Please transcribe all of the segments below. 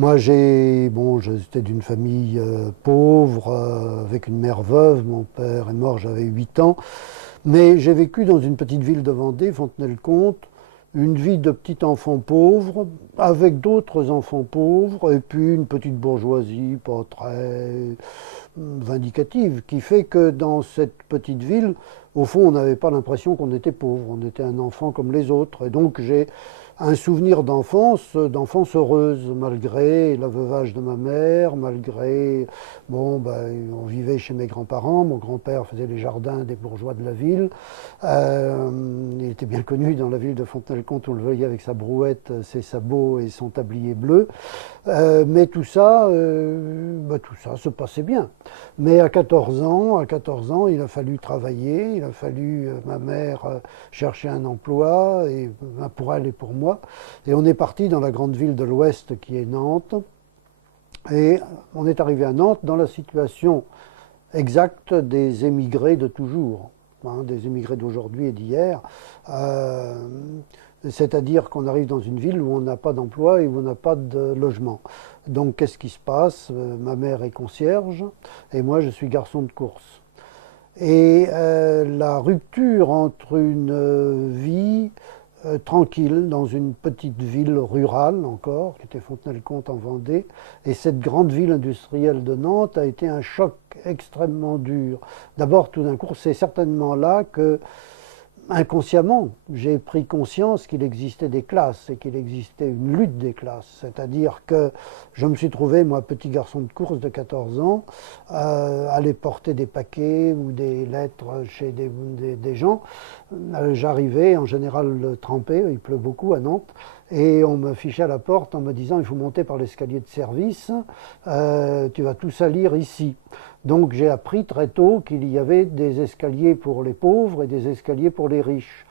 Moi, j'étais d'une famille pauvre, avec une mère veuve. Mon père est mort, j'avais 8 ans. Mais j'ai vécu dans une petite ville de Vendée, Fontenay-le-Comte, une vie de petit enfant pauvre, avec d'autres enfants pauvres, et puis une petite bourgeoisie pas très vindicative, qui fait que dans cette petite ville, au fond, on n'avait pas l'impression qu'on était pauvre, on était un enfant comme les autres. Et donc j'ai un souvenir d'enfance heureuse, malgré le veuvage de ma mère, malgré, on vivait chez mes grands-parents, mon grand-père faisait les jardins des bourgeois de la ville. Il était bien connu dans la ville de Fontenay-le-Comte, on le voyait avec sa brouette, ses sabots et son tablier bleu. Mais tout ça se passait bien. Mais à 14 ans, il a fallu travailler, il a fallu, ma mère, chercher un emploi, pour elle et pour moi. Et on est parti dans la grande ville de l'Ouest qui est Nantes. Et on est arrivé à Nantes dans la situation exacte des émigrés de toujours, hein, des émigrés d'aujourd'hui et d'hier. C'est-à-dire qu'on arrive dans une ville où on n'a pas d'emploi et où on n'a pas de logement. Donc qu'est-ce qui se passe? Ma mère est concierge et moi je suis garçon de course. Et la rupture entre une vie tranquille dans une petite ville rurale encore, qui était Fontenay-le-Comte en Vendée, et cette grande ville industrielle de Nantes a été un choc extrêmement dur. D'abord, tout d'un coup, c'est certainement là que inconsciemment, j'ai pris conscience qu'il existait des classes et qu'il existait une lutte des classes. C'est-à-dire que je me suis trouvé, moi, petit garçon de course de 14 ans, aller porter des paquets ou des lettres chez des gens. J'arrivais en général trempé, il pleut beaucoup à Nantes, et on me fichait à la porte en me disant il faut monter par l'escalier de service, tu vas tout salir ici. Donc j'ai appris très tôt qu'il y avait des escaliers pour les pauvres et des escaliers pour les riches.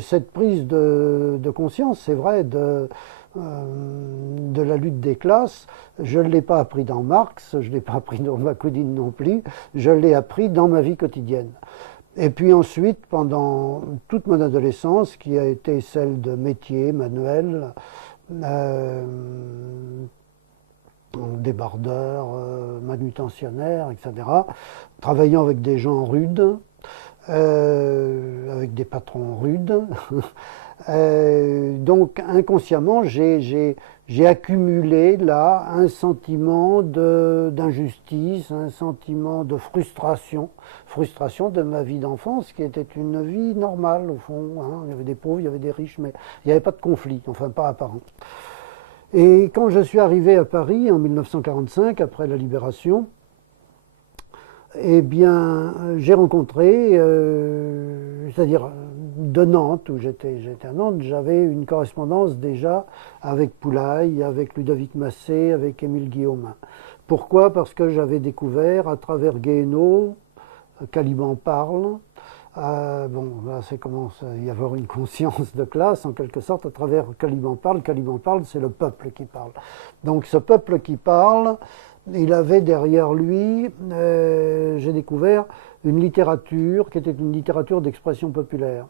Cette prise de conscience, c'est vrai, de la lutte des classes, je ne l'ai pas appris dans Marx, je ne l'ai pas appris dans Bakounine non plus, je l'ai appris dans ma vie quotidienne. Et puis ensuite, pendant toute mon adolescence, qui a été celle de métier manuel, débardeur, manutentionnaire, etc., travaillant avec des gens rudes, avec des patrons rudes. Donc inconsciemment, j'ai accumulé là un sentiment d'injustice, un sentiment de frustration de ma vie d'enfance, qui était une vie normale au fond, hein. Il y avait des pauvres, il y avait des riches, mais il n'y avait pas de conflit, enfin pas apparent. Et quand je suis arrivé à Paris en 1945, après la Libération, eh bien, j'ai rencontré, c'est-à-dire de Nantes, où j'étais à Nantes, j'avais une correspondance déjà avec Poulaille, avec Ludovic Massé, avec Émile Guillaumin. Pourquoi? Parce que j'avais découvert à travers Guéhenno, Caliban parle. Là, c'est commence à y avoir une conscience de classe, en quelque sorte, à travers Caliban parle. Caliban parle, c'est le peuple qui parle. Donc, ce peuple qui parle, il avait derrière lui, j'ai découvert, une littérature qui était une littérature d'expression populaire.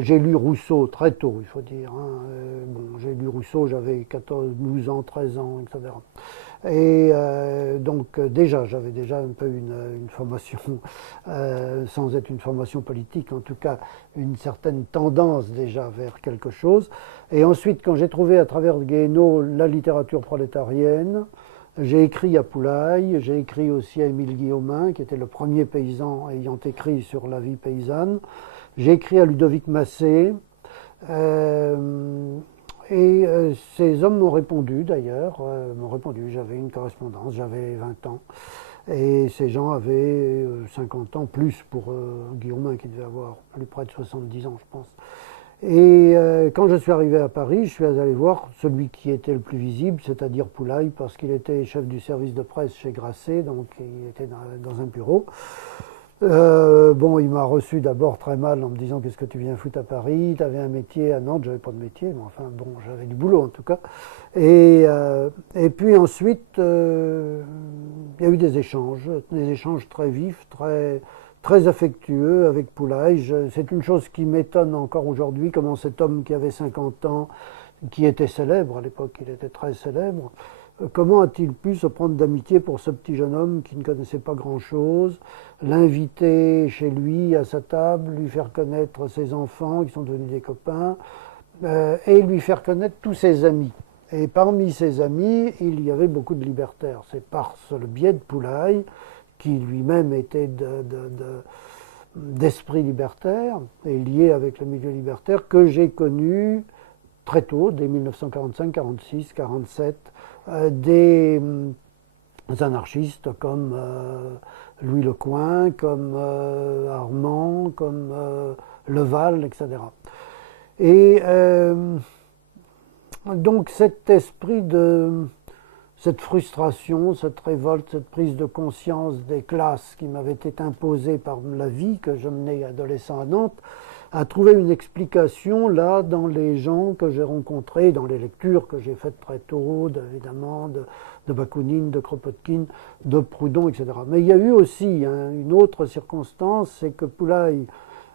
J'ai lu Rousseau très tôt, il faut dire, hein. J'ai lu Rousseau, j'avais 14, 12 ans, 13 ans, etc. Et donc déjà, j'avais déjà un peu une formation, sans être une formation politique, en tout cas une certaine tendance déjà vers quelque chose. Et ensuite, quand j'ai trouvé à travers Guéhenno la littérature prolétarienne, j'ai écrit à Poulaille, j'ai écrit aussi à Émile Guillaumin, qui était le premier paysan ayant écrit sur la vie paysanne. J'ai écrit à Ludovic Massé. Ces hommes m'ont répondu d'ailleurs, j'avais une correspondance, j'avais 20 ans. Et ces gens avaient 50 ans, plus pour Guillaumin qui devait avoir plus près de 70 ans, je pense. Et quand je suis arrivé à Paris, je suis allé voir celui qui était le plus visible, c'est-à-dire Poulaille, parce qu'il était chef du service de presse chez Grasset, donc il était dans un bureau. Il m'a reçu d'abord très mal en me disant qu'est-ce que tu viens foutre à Paris, tu avais un métier à Nantes, j'avais pas de métier, mais enfin bon, j'avais du boulot en tout cas. Et puis ensuite, il y a eu des échanges très vifs, très affectueux avec Poulaille. C'est une chose qui m'étonne encore aujourd'hui, comment cet homme qui avait 50 ans, qui était célèbre à l'époque, il était très célèbre. Comment a-t-il pu se prendre d'amitié pour ce petit jeune homme qui ne connaissait pas grand-chose, l'inviter chez lui à sa table, lui faire connaître ses enfants qui sont devenus des copains, et lui faire connaître tous ses amis. Et parmi ses amis, il y avait beaucoup de libertaires. C'est par le biais de Poulaille, qui lui-même était d'esprit libertaire et lié avec le milieu libertaire, que j'ai connu très tôt, dès 1945, 46, 47, des anarchistes comme Louis Lecoing, comme Armand, comme Leval, etc. Et donc cet esprit de cette frustration, cette révolte, cette prise de conscience des classes qui m'avait été imposée par la vie que je menais adolescent à Nantes, a trouvé une explication là dans les gens que j'ai rencontrés, dans les lectures que j'ai faites très tôt, évidemment, de Bakounine, de Kropotkin, de Proudhon, etc. Mais il y a eu aussi une autre circonstance, c'est que Poulaille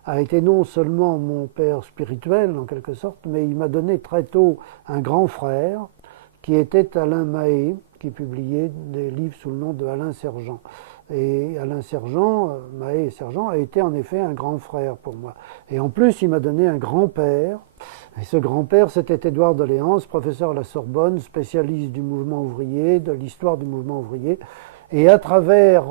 a été non seulement mon père spirituel en quelque sorte, mais il m'a donné très tôt un grand frère qui était Alain Mahé, qui publiait des livres sous le nom de Alain Sergent. Et Alain Sergent, Mahé et Sergent, a été en effet un grand frère pour moi. Et en plus, il m'a donné un grand-père. Et ce grand-père, c'était Édouard de Léance, professeur à la Sorbonne, spécialiste du mouvement ouvrier, de l'histoire du mouvement ouvrier. Et à travers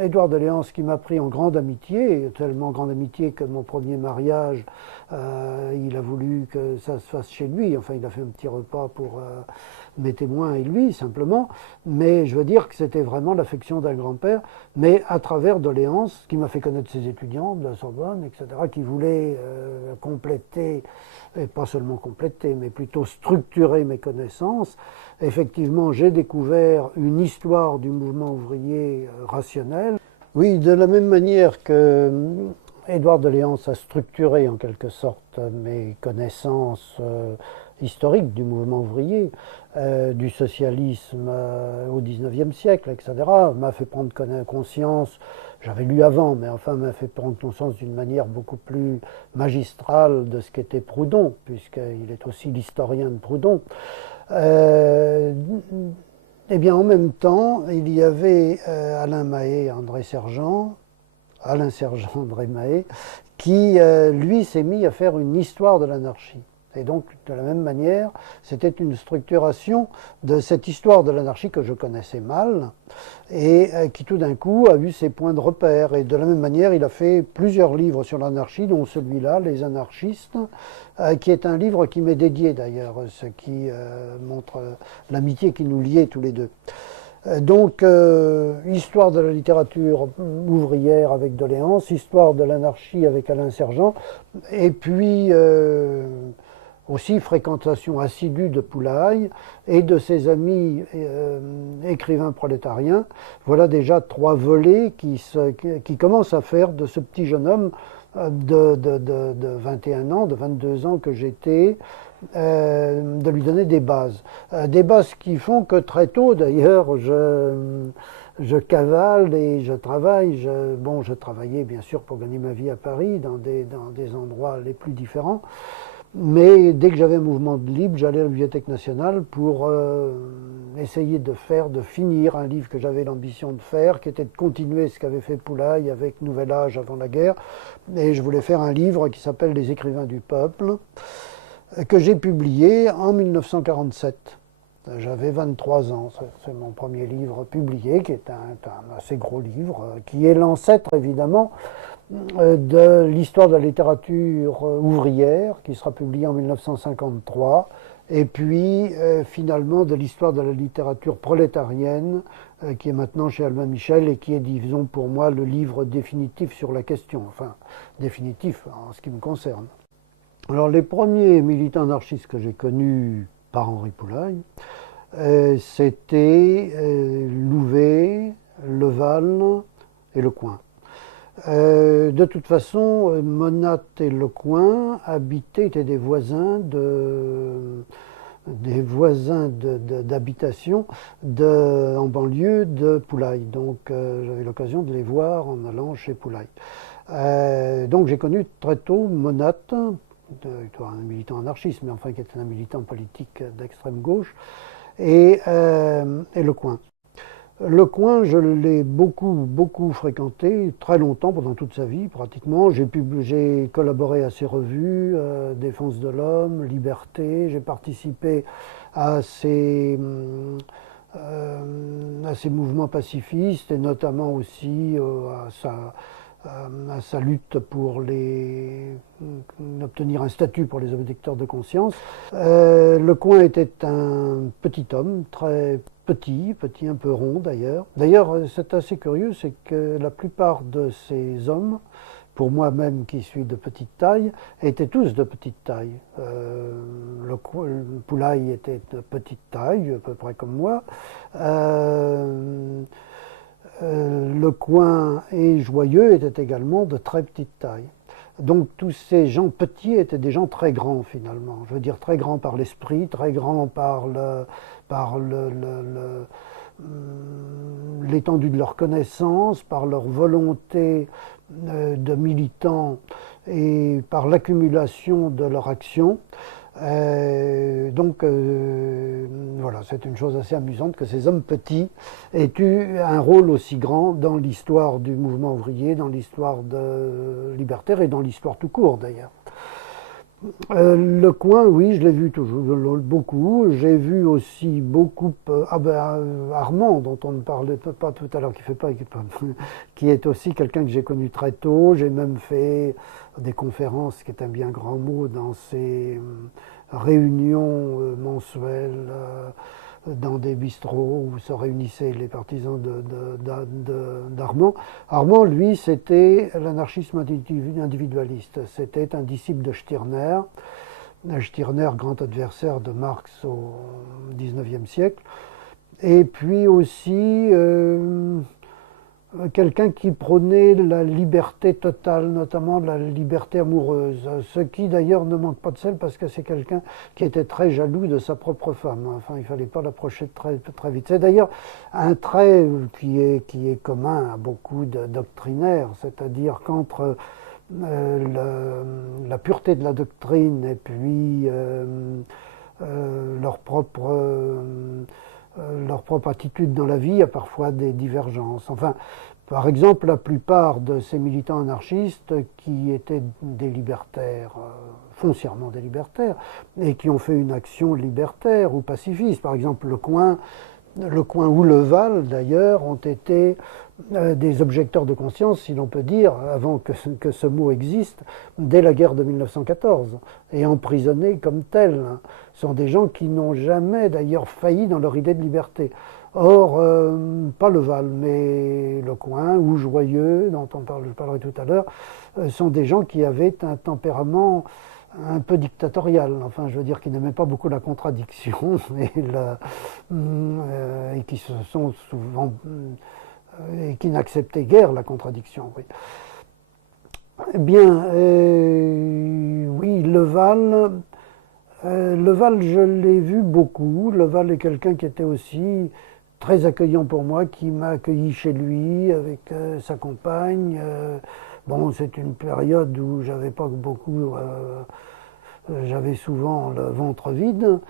Édouard de Léance, qui m'a pris en grande amitié, tellement grande amitié que mon premier mariage, il a voulu que ça se fasse chez lui. Enfin, il a fait un petit repas pour mes témoins et lui, simplement. Mais je veux dire que c'était vraiment l'affection d'un grand-père. Mais à travers de Léance, qui m'a fait connaître ses étudiants de la Sorbonne, etc., qui voulaient compléter, et pas seulement compléter, mais plutôt structurer mes connaissances. Effectivement, j'ai découvert une histoire du mouvement ouvrier rationnel. Oui, de la même manière que Édouard de Léance a structuré en quelque sorte mes connaissances historiques du mouvement ouvrier, du socialisme au XIXe siècle, etc., m'a fait prendre conscience, j'avais lu avant, mais enfin m'a fait prendre conscience d'une manière beaucoup plus magistrale de ce qu'était Proudhon, puisqu'il est aussi l'historien de Proudhon. Eh bien, en même temps, il y avait Alain Mahé, André Sergent, Alain Sergent, André Mahé, qui, lui, s'est mis à faire une histoire de l'anarchie. Et donc, de la même manière, c'était une structuration de cette histoire de l'anarchie que je connaissais mal et qui, tout d'un coup, a eu ses points de repère. Et de la même manière, il a fait plusieurs livres sur l'anarchie, dont celui-là, Les anarchistes, qui est un livre qui m'est dédié d'ailleurs, ce qui montre l'amitié qui nous liait tous les deux. Donc, histoire de la littérature ouvrière avec de Léance, histoire de l'anarchie avec Alain Sergent, et puis aussi fréquentation assidue de Poulaille et de ses amis écrivains prolétariens. Voilà déjà trois volets qui commencent à faire de ce petit jeune homme de 21 ans, de 22 ans que j'étais, de lui donner des bases. Des bases qui font que très tôt, d'ailleurs, je cavale et je travaille. Je travaillais bien sûr pour gagner ma vie à Paris, dans des endroits les plus différents. Mais dès que j'avais un mouvement de libre, j'allais à la Bibliothèque nationale pour essayer de finir un livre que j'avais l'ambition de faire, qui était de continuer ce qu'avait fait Poulaille avec Nouvel Âge avant la guerre. Et je voulais faire un livre qui s'appelle Les écrivains du peuple, que j'ai publié en 1947. J'avais 23 ans, c'est mon premier livre publié, qui est un assez gros livre, qui est l'ancêtre évidemment de l'histoire de la littérature ouvrière, qui sera publiée en 1953, et puis finalement de l'histoire de la littérature prolétarienne, qui est maintenant chez Albin Michel, et qui est, disons pour moi, le livre définitif sur la question, enfin définitif en ce qui me concerne. Alors les premiers militants anarchistes que j'ai connus par Henri Poulaille, c'était Louvet, Leval et Lecoing. De toute façon, Monat et Lecoing étaient des voisins d'habitation en banlieue de Poulaille. Donc j'avais l'occasion de les voir en allant chez Poulaille. Donc j'ai connu très tôt Monat, un militant anarchiste, mais enfin qui était un militant politique d'extrême gauche, et Le Coin. Le Coin, je l'ai beaucoup fréquenté, très longtemps, pendant toute sa vie pratiquement. J'ai collaboré à ses revues, Défense de l'homme, Liberté, j'ai participé à à ses mouvements pacifistes et notamment aussi à sa lutte pour obtenir un statut pour les objecteurs de conscience. Le Coin était un petit homme, très petit, un peu rond d'ailleurs. D'ailleurs, c'est assez curieux, c'est que la plupart de ces hommes, pour moi-même qui suis de petite taille, étaient tous de petite taille. Poulaille était de petite taille, à peu près comme moi. Le Coin et Joyeux étaient également de très petite taille. Donc tous ces gens petits étaient des gens très grands finalement. Je veux dire très grands par l'esprit, très grands par l'étendue de leur connaissance, par leur volonté de militants et par l'accumulation de leur action. Voilà, c'est une chose assez amusante que ces hommes petits aient eu un rôle aussi grand dans l'histoire du mouvement ouvrier, dans l'histoire libertaire et dans l'histoire tout court d'ailleurs. Le Coin, oui, je l'ai vu toujours beaucoup. J'ai vu aussi beaucoup Armand, dont on ne parlait pas tout à l'heure, qui est aussi quelqu'un que j'ai connu très tôt. J'ai même fait des conférences, qui est un bien grand mot, dans ces réunions mensuelles dans des bistrots où se réunissaient les partisans d'Armand. Armand, lui, c'était l'anarchisme individualiste. C'était un disciple de Stirner. Stirner, grand adversaire de Marx au XIXe siècle. Et puis aussi quelqu'un qui prônait la liberté totale, notamment la liberté amoureuse, ce qui d'ailleurs ne manque pas de sel parce que c'est quelqu'un qui était très jaloux de sa propre femme. Enfin, il ne fallait pas l'approcher très vite. C'est d'ailleurs un trait qui est commun à beaucoup de doctrinaires, c'est-à-dire qu'entre la pureté de la doctrine et puis leur propre attitude dans la vie, il y a parfois des divergences. Enfin, par exemple, la plupart de ces militants anarchistes qui étaient des libertaires, foncièrement des libertaires, et qui ont fait une action libertaire ou pacifiste, par exemple le Coin ou le Val d'ailleurs, ont été des objecteurs de conscience, si l'on peut dire, avant que ce mot existe, dès la guerre de 1914, et emprisonnés comme tels. Ce sont des gens qui n'ont jamais d'ailleurs failli dans leur idée de liberté. Or, pas le Val, mais le Coin ou Joyeux, dont je parlerai tout à l'heure, sont des gens qui avaient un tempérament un peu dictatorial, enfin je veux dire qui n'aimaient pas beaucoup la contradiction et qui se sont souvent et qui n'acceptaient guère la contradiction. Oui. Eh bien, oui, le Val, je l'ai vu beaucoup. Le Val est quelqu'un qui était aussi très accueillant pour moi, qui m'a accueilli chez lui avec sa compagne. Bon, c'est une période où j'avais pas beaucoup, j'avais souvent le ventre vide.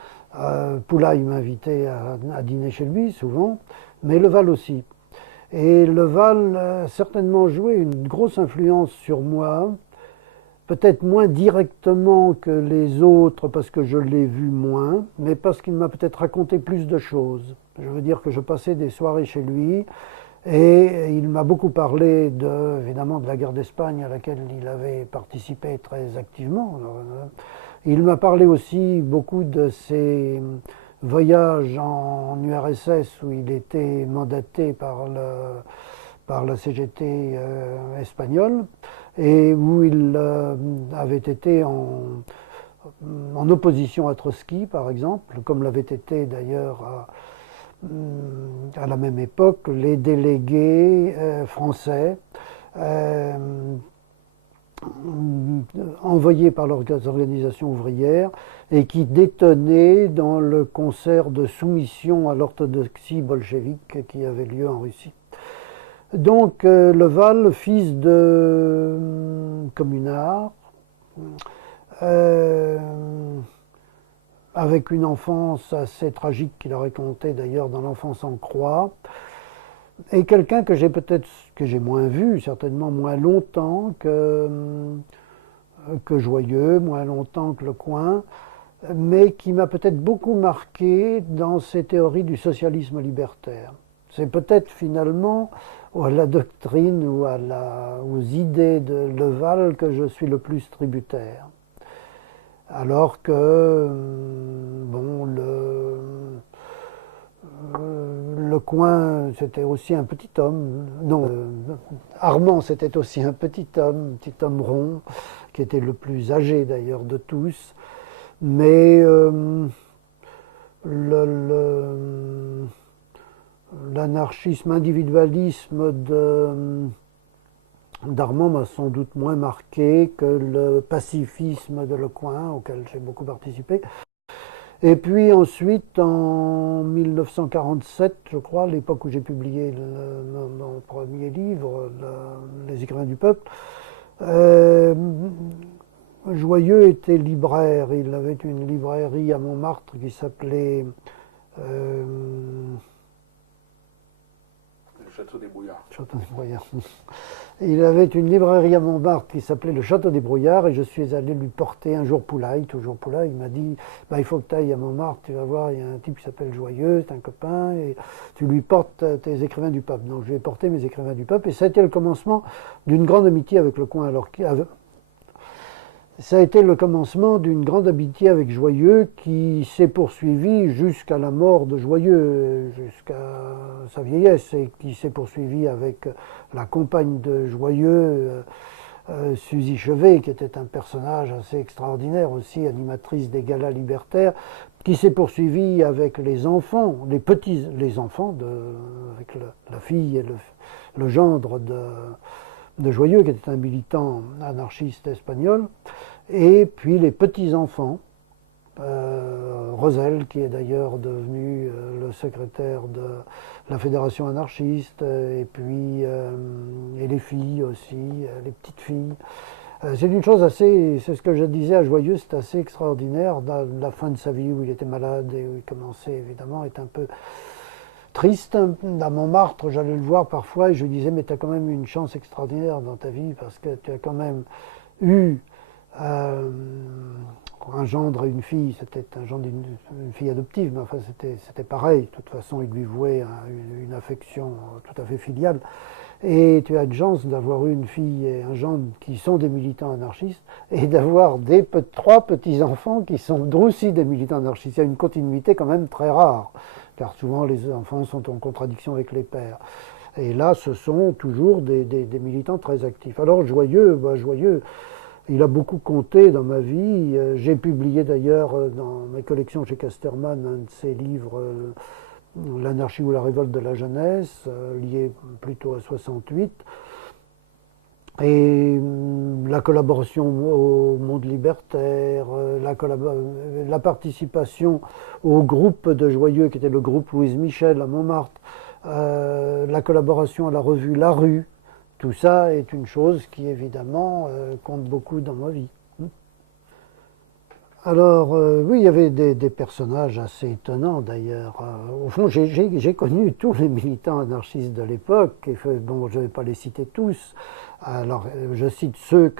Poulaille m'invitait à dîner chez lui souvent, mais le Val aussi. Et le Val a certainement joué une grosse influence sur moi, peut-être moins directement que les autres parce que je l'ai vu moins, mais parce qu'il m'a peut-être raconté plus de choses. Je veux dire que je passais des soirées chez lui et il m'a beaucoup parlé évidemment de la guerre d'Espagne à laquelle il avait participé très activement. Il m'a parlé aussi beaucoup de ses voyages en URSS où il était mandaté par la CGT espagnole et où il avait été en opposition à Trotsky, par exemple, comme l'avait été d'ailleurs à la même époque les délégués français envoyés par leurs organisations ouvrières et qui détenaient dans le concert de soumission à l'orthodoxie bolchevique qui avait lieu en Russie. Donc le Val, fils de communards, euh, avec une enfance assez tragique qu'il a racontée d'ailleurs dans l'enfance en croix, et quelqu'un que j'ai moins vu, certainement moins longtemps que Joyeux, moins longtemps que Lecointre, mais qui m'a peut-être beaucoup marqué dans ses théories du socialisme libertaire. C'est peut-être finalement à la doctrine ou aux idées de Leval que je suis le plus tributaire. Alors que, bon, Lecointre, c'était aussi un petit homme. Non, Armand, c'était aussi un petit homme rond, qui était le plus âgé d'ailleurs de tous. Mais l'anarchisme, individualisme d'Armand m'a sans doute moins marqué que le pacifisme de Lecointre, auquel j'ai beaucoup participé. Et puis ensuite, en 1947, je crois, l'époque où j'ai publié mon premier livre, Les écrivains du peuple, Joyeux était libraire. Il avait une librairie à Montmartre qui s'appelait le Château des Brouillards. Château des Brouillards. Il avait une librairie à Montmartre qui s'appelait le Château des Brouillards et je suis allé lui porter un jour Poulaille, toujours Poulaille. Il m'a dit bah, il faut que tu ailles à Montmartre, tu vas voir, il y a un type qui s'appelle Joyeux, c'est un copain, et tu lui portes tes écrivains du peuple. Donc je lui ai porté mes écrivains du peuple et ça a été le commencement d'une grande amitié avec Lecointre. Alors, ça a été le commencement d'une grande amitié avec Joyeux qui s'est poursuivie jusqu'à la mort de Joyeux, jusqu'à sa vieillesse, et qui s'est poursuivie avec la compagne de Joyeux, Suzy Chevet, qui était un personnage assez extraordinaire aussi, animatrice des galas libertaires, qui s'est poursuivie avec les enfants, les enfants, avec la fille et le gendre de Joyeux, qui était un militant anarchiste espagnol, et puis les petits-enfants, Rosel, qui est d'ailleurs devenu le secrétaire de la fédération anarchiste, et puis et les filles aussi, les petites filles. C'est une chose assez, c'est ce que je disais à Joyeux, c'est assez extraordinaire, la fin de sa vie où il était malade et où il commençait évidemment à être un peu triste. À Montmartre, j'allais le voir parfois et je lui disais mais tu as quand même eu une chance extraordinaire dans ta vie parce que tu as quand même eu un gendre et une fille, c'était un gendre et une fille adoptive, mais enfin c'était pareil, de toute façon il lui vouait une affection tout à fait filiale. Et tu as de chance d'avoir eu une fille et un gendre qui sont des militants anarchistes et d'avoir trois petits-enfants qui sont aussi des militants anarchistes. Il y a une continuité quand même très rare, car souvent les enfants sont en contradiction avec les pères. Et là, ce sont toujours des militants très actifs. Alors Joyeux, il a beaucoup compté dans ma vie. J'ai publié d'ailleurs dans mes collections chez Casterman un de ses livres, L'anarchie ou la révolte de la jeunesse, lié plutôt à 68. Et la collaboration au monde libertaire, la participation au groupe de Joyeux, qui était le groupe Louise Michel à Montmartre, la collaboration à la revue La Rue, tout ça est une chose qui évidemment compte beaucoup dans ma vie. Alors, oui, il y avait des personnages assez étonnants d'ailleurs. Au fond, j'ai connu tous les militants anarchistes de l'époque, et bon, je ne vais pas les citer tous. Alors, je cite ceux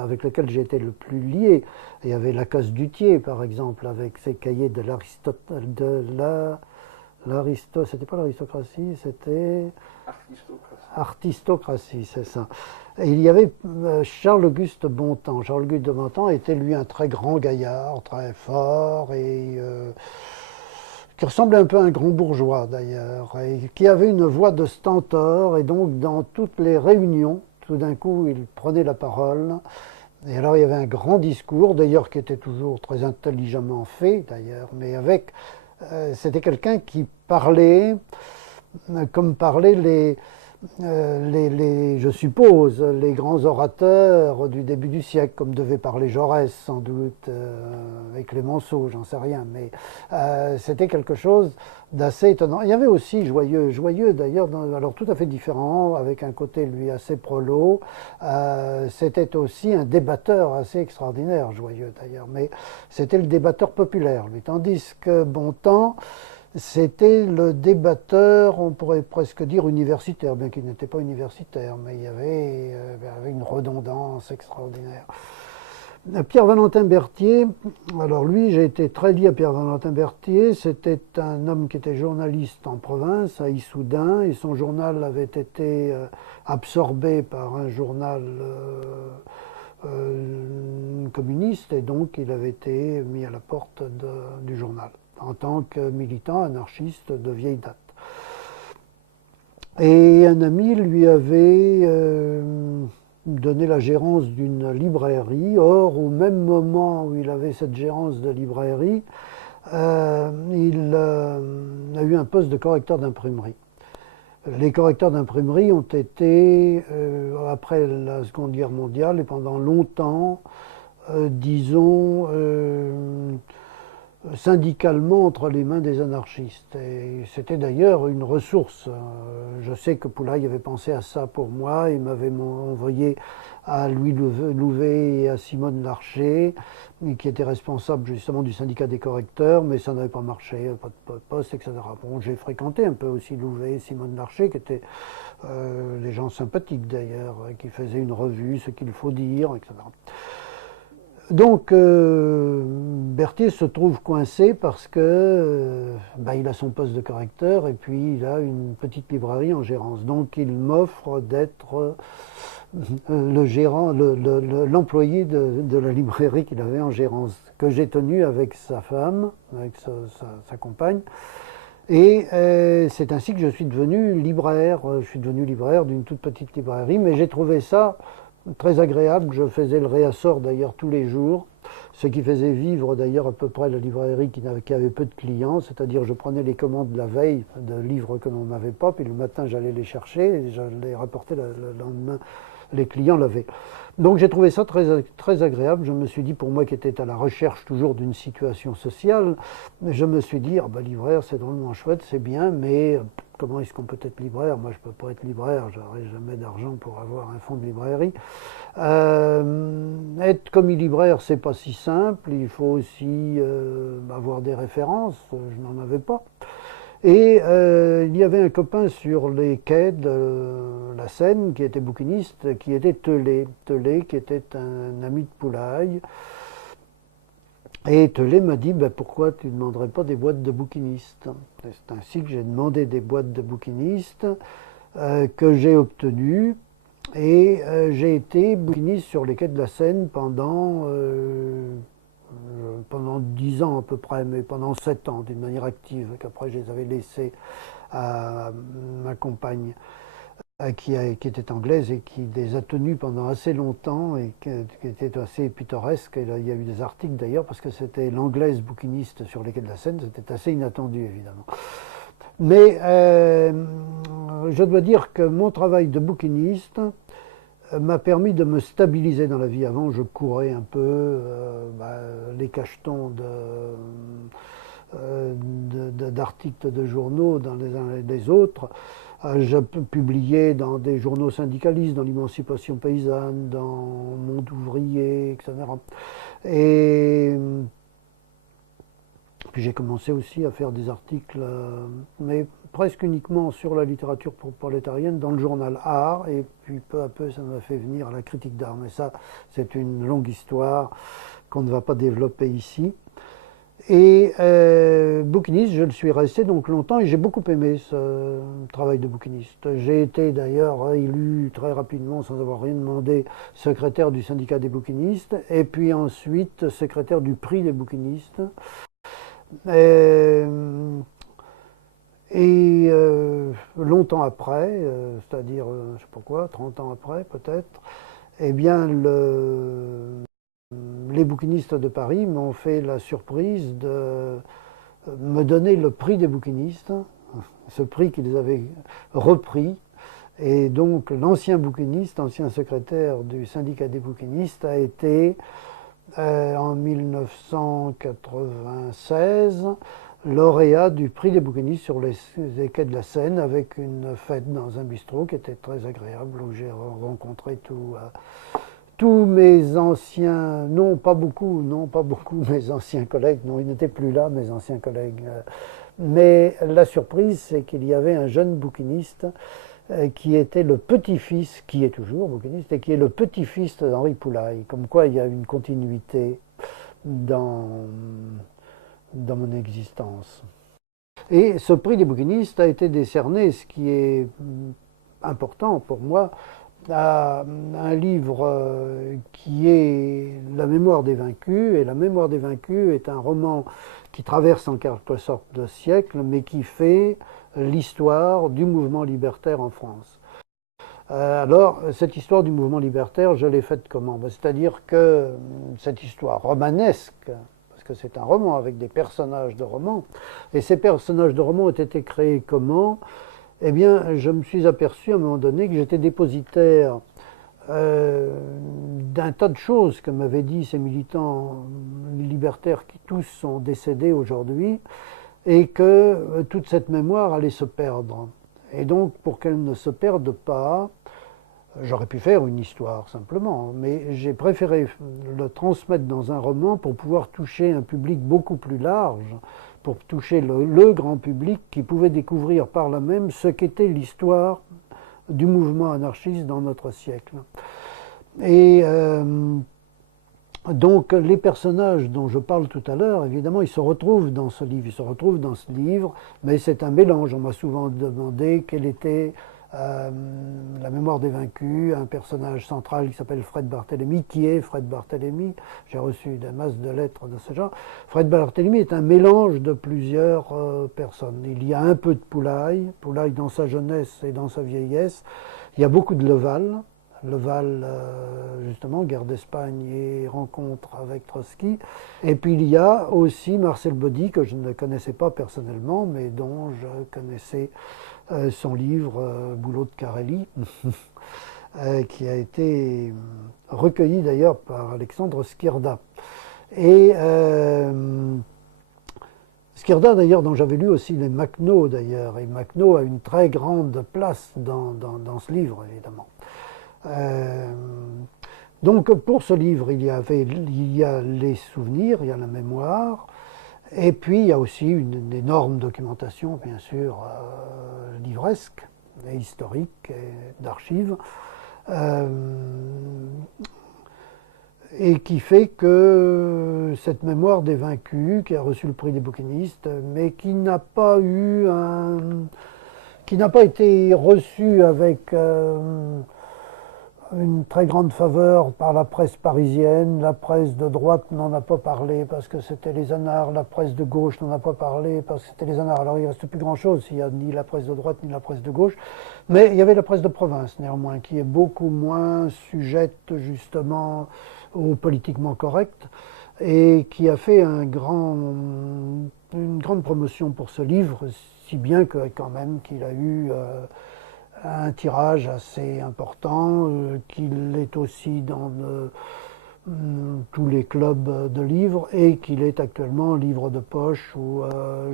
avec lesquels j'ai été le plus lié. Il y avait Lacasse-Duthier, par exemple, avec ses cahiers de c'était pas l'aristocratie, c'était... Artistocratie, c'est ça. Et il y avait Charles-Auguste Bontemps. Charles-Auguste de Bontemps était lui un très grand gaillard, très fort, et qui ressemblait un peu à un grand bourgeois d'ailleurs, et qui avait une voix de stentor, et donc dans toutes les réunions, tout d'un coup, il prenait la parole. Et alors il y avait un grand discours, d'ailleurs qui était toujours très intelligemment fait, d'ailleurs, mais c'était quelqu'un qui parlait comme parlaient je suppose, les grands orateurs du début du siècle, comme devait parler Jaurès sans doute, avec Clémenceau, j'en sais rien, mais c'était quelque chose d'assez étonnant. Il y avait aussi Joyeux d'ailleurs, alors tout à fait différent, avec un côté lui assez prolo. C'était aussi un débatteur assez extraordinaire, Joyeux d'ailleurs, mais c'était le débatteur populaire, lui, tandis que Bontemps, c'était le débatteur, on pourrait presque dire universitaire, bien qu'il n'était pas universitaire, mais il y avait une redondance extraordinaire. Pierre-Valentin Berthier, alors lui, j'ai été très lié à Pierre-Valentin Berthier. C'était un homme qui était journaliste en province, à Issoudun, et son journal avait été absorbé par un journal communiste, et donc il avait été mis à la porte du journal en tant que militant anarchiste de vieille date. Et un ami lui avait donné la gérance d'une librairie. Or, au même moment où il avait cette gérance de librairie, il a eu un poste de correcteur d'imprimerie. Les correcteurs d'imprimerie ont été, après la Seconde Guerre mondiale et pendant longtemps, disons, syndicalement entre les mains des anarchistes. Et c'était d'ailleurs une ressource. Je sais que Poulaille avait pensé à ça pour moi. Il m'avait envoyé à Louis Louvet et à Simone Larcher, qui étaient responsables justement du syndicat des correcteurs, mais ça n'avait pas marché, pas de poste, etc. Bon, j'ai fréquenté un peu aussi Louvet et Simone Larcher, qui étaient des gens sympathiques d'ailleurs, qui faisaient une revue, ce qu'il faut dire, etc. Donc Berthier se trouve coincé parce que il a son poste de correcteur et puis il a une petite librairie en gérance. Donc il m'offre d'être le gérant, l'employé de la librairie qu'il avait en gérance, que j'ai tenu avec sa femme, avec sa compagne. Et c'est ainsi que je suis devenu libraire. Je suis devenu libraire d'une toute petite librairie, mais j'ai trouvé ça très agréable. Je faisais le réassort d'ailleurs tous les jours, ce qui faisait vivre d'ailleurs à peu près la librairie qui avait peu de clients, c'est-à-dire je prenais les commandes la veille de livres que l'on n'avait pas, puis le matin j'allais les chercher et je les rapportais le lendemain, les clients l'avaient. Donc j'ai trouvé ça très, très agréable. Je me suis dit, pour moi qui étais à la recherche toujours d'une situation sociale, je me suis dit, libraire c'est drôlement chouette, c'est bien, mais comment est-ce qu'on peut être libraire? Moi je ne peux pas être libraire, je n'aurai jamais d'argent pour avoir un fonds de librairie. Être commis libraire, c'est pas si simple, il faut aussi avoir des références, je n'en avais pas. Et il y avait un copain sur les quais de la Seine qui était bouquiniste, qui était Tellet, qui était un ami de Poulaille. Et Tellet m'a dit, pourquoi tu ne demanderais pas des boîtes de bouquinistes? C'est ainsi que j'ai demandé des boîtes de bouquinistes que j'ai obtenues. Et j'ai été bouquiniste sur les quais de la Seine pendant 10 ans à peu près, mais pendant 7 ans d'une manière active, qu'après je les avais laissés à ma compagne qui était anglaise et qui les a tenus pendant assez longtemps et qui était assez pittoresque. Et là, il y a eu des articles d'ailleurs parce que c'était l'anglaise bouquiniste sur les quais de la Seine, c'était assez inattendu évidemment. Mais je dois dire que mon travail de bouquiniste m'a permis de me stabiliser dans la vie. Avant, je courais un peu les cachetons d'articles de journaux dans les uns et les autres. Je publiais dans des journaux syndicalistes, dans l'Émancipation paysanne, dans Monde ouvrier, etc. Et puis j'ai commencé aussi à faire des articles, mais presque uniquement sur la littérature prolétarienne dans le journal Art, et puis peu à peu ça m'a fait venir à la critique d'art. Mais ça, c'est une longue histoire qu'on ne va pas développer ici. Et bouquiniste, je le suis resté donc longtemps et j'ai beaucoup aimé ce travail de bouquiniste. J'ai été d'ailleurs élu très rapidement, sans avoir rien demandé, secrétaire du syndicat des bouquinistes, et puis ensuite secrétaire du prix des bouquinistes. Et longtemps après, c'est-à-dire, je ne sais pas quoi, 30 ans après peut-être, eh bien, les bouquinistes de Paris m'ont fait la surprise de me donner le prix des bouquinistes, ce prix qu'ils avaient repris, Et donc l'ancien bouquiniste, ancien secrétaire du syndicat des bouquinistes, a été en 1996 lauréat du prix des bouquinistes sur les quais de la Seine, avec une fête dans un bistrot qui était très agréable, où j'ai rencontré tous mes anciens, non pas beaucoup, mes anciens collègues, non, ils n'étaient plus là, mes anciens collègues. Mais la surprise, c'est qu'il y avait un jeune bouquiniste qui était le petit-fils, qui est toujours bouquiniste, et qui est le petit-fils d'Henri Poulaille. Comme quoi il y a une continuité dans mon existence. Et ce prix des bouquinistes a été décerné, ce qui est important pour moi, à un livre qui est La mémoire des vaincus. Et La mémoire des vaincus est un roman qui traverse en quelque sorte le siècle, mais qui fait l'histoire du mouvement libertaire en France. Alors, cette histoire du mouvement libertaire, je l'ai faite comment? C'est-à-dire que cette histoire romanesque, parce que c'est un roman avec des personnages de roman, et ces personnages de roman ont été créés comment? Eh bien, je me suis aperçu à un moment donné que j'étais dépositaire d'un tas de choses que m'avaient dit ces militants libertaires qui tous sont décédés aujourd'hui, et que toute cette mémoire allait se perdre. Et donc, pour qu'elle ne se perde pas, j'aurais pu faire une histoire simplement, mais j'ai préféré le transmettre dans un roman pour pouvoir toucher un public beaucoup plus large, pour toucher le grand public qui pouvait découvrir par là même ce qu'était l'histoire du mouvement anarchiste dans notre siècle. Et donc les personnages dont je parle tout à l'heure, évidemment, ils se retrouvent dans ce livre, mais c'est un mélange. On m'a souvent demandé quelle était La mémoire des vaincus, un personnage central qui s'appelle Fred Barthélemy. Qui est Fred Barthélemy? J'ai reçu des masses de lettres de ce genre. Fred Barthélemy est un mélange de plusieurs personnes. Il y a un peu de Poulaille dans sa jeunesse et dans sa vieillesse. Il y a beaucoup de Leval, justement, guerre d'Espagne et rencontre avec Trotsky. Et puis il y a aussi Marcel Baudy, que je ne connaissais pas personnellement, mais dont je connaissais son livre Boulot de Carelli, qui a été recueilli d'ailleurs par Alexandre Skirda. Et Skirda d'ailleurs, dont j'avais lu aussi les Makhno d'ailleurs, et Makhno a une très grande place dans ce livre évidemment. Donc pour ce livre, il y a les souvenirs, il y a la mémoire, et puis il y a aussi une énorme documentation, bien sûr, livresque et historique, d'archives, et qui fait que cette mémoire des vaincus, qui a reçu le prix des bouquinistes, mais qui n'a pas été reçue avec une très grande faveur par la presse parisienne. La presse de droite n'en a pas parlé parce que c'était les anards. La presse de gauche n'en a pas parlé parce que c'était les anards. Alors il ne reste plus grand-chose s'il n'y a ni la presse de droite ni la presse de gauche. Mais il y avait la presse de province néanmoins, qui est beaucoup moins sujette justement au politiquement correct et qui a fait une grande promotion pour ce livre, si bien que quand même qu'il a eu un tirage assez important, qu'il est aussi dans tous les clubs de livres et qu'il est actuellement livre de poche où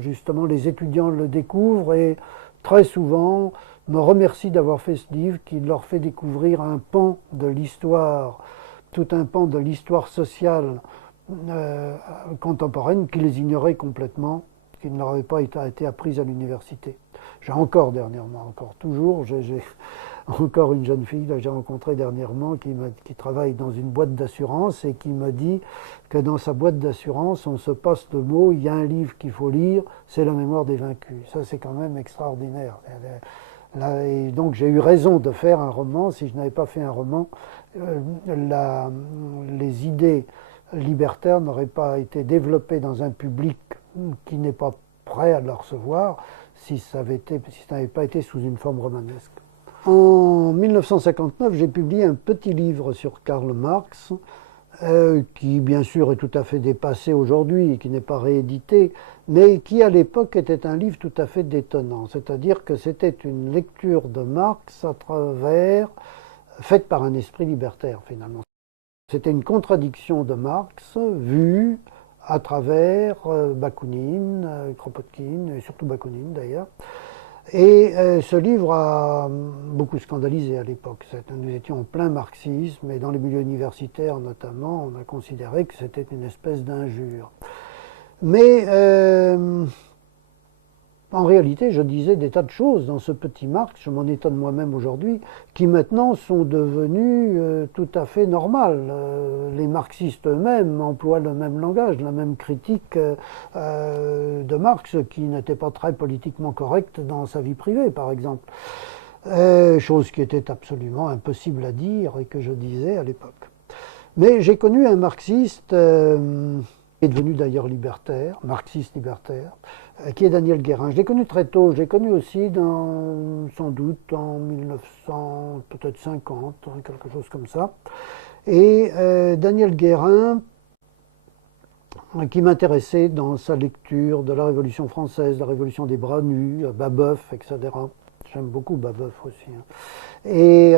justement les étudiants le découvrent et très souvent me remercient d'avoir fait ce livre qui leur fait découvrir un pan de l'histoire, tout un pan de l'histoire sociale contemporaine qu'ils ignoraient complètement, qui ne leur avait pas été apprise à l'université. J'ai encore dernièrement, j'ai encore une jeune fille que j'ai rencontrée dernièrement qui travaille dans une boîte d'assurance et qui me dit que dans sa boîte d'assurance, on se passe le mot, il y a un livre qu'il faut lire, c'est La mémoire des vaincus. Ça, c'est quand même extraordinaire. Et donc j'ai eu raison de faire un roman. Si je n'avais pas fait un roman, les idées libertaires n'auraient pas été développées dans un public qui n'est pas prêt à le recevoir si ça n'avait pas été sous une forme romanesque. En 1959, j'ai publié un petit livre sur Karl Marx qui bien sûr est tout à fait dépassé aujourd'hui, qui n'est pas réédité, mais qui à l'époque était un livre tout à fait détonnant. C'est-à-dire que c'était une lecture de Marx faite par un esprit libertaire finalement. C'était une contradiction de Marx vue à travers Bakounine, Kropotkin, et surtout Bakounine d'ailleurs. Et ce livre a beaucoup scandalisé à l'époque. Nous étions en plein marxisme et dans les milieux universitaires notamment, on a considéré que c'était une espèce d'injure. Mais en réalité, je disais des tas de choses dans ce petit Marx, je m'en étonne moi-même aujourd'hui, qui maintenant sont devenues tout à fait normales. Les marxistes eux-mêmes emploient le même langage, la même critique de Marx, qui n'était pas très politiquement correcte dans sa vie privée, par exemple. Chose qui était absolument impossible à dire et que je disais à l'époque. Mais j'ai connu un marxiste, qui est devenu d'ailleurs libertaire, marxiste libertaire, qui est Daniel Guérin. Je l'ai connu très tôt, je l'ai connu aussi sans doute en 1900, peut-être 50, quelque chose comme ça. Et Daniel Guérin, qui m'intéressait dans sa lecture de la Révolution française, la Révolution des bras nus, Babeuf, etc. J'aime beaucoup Babeuf aussi. Et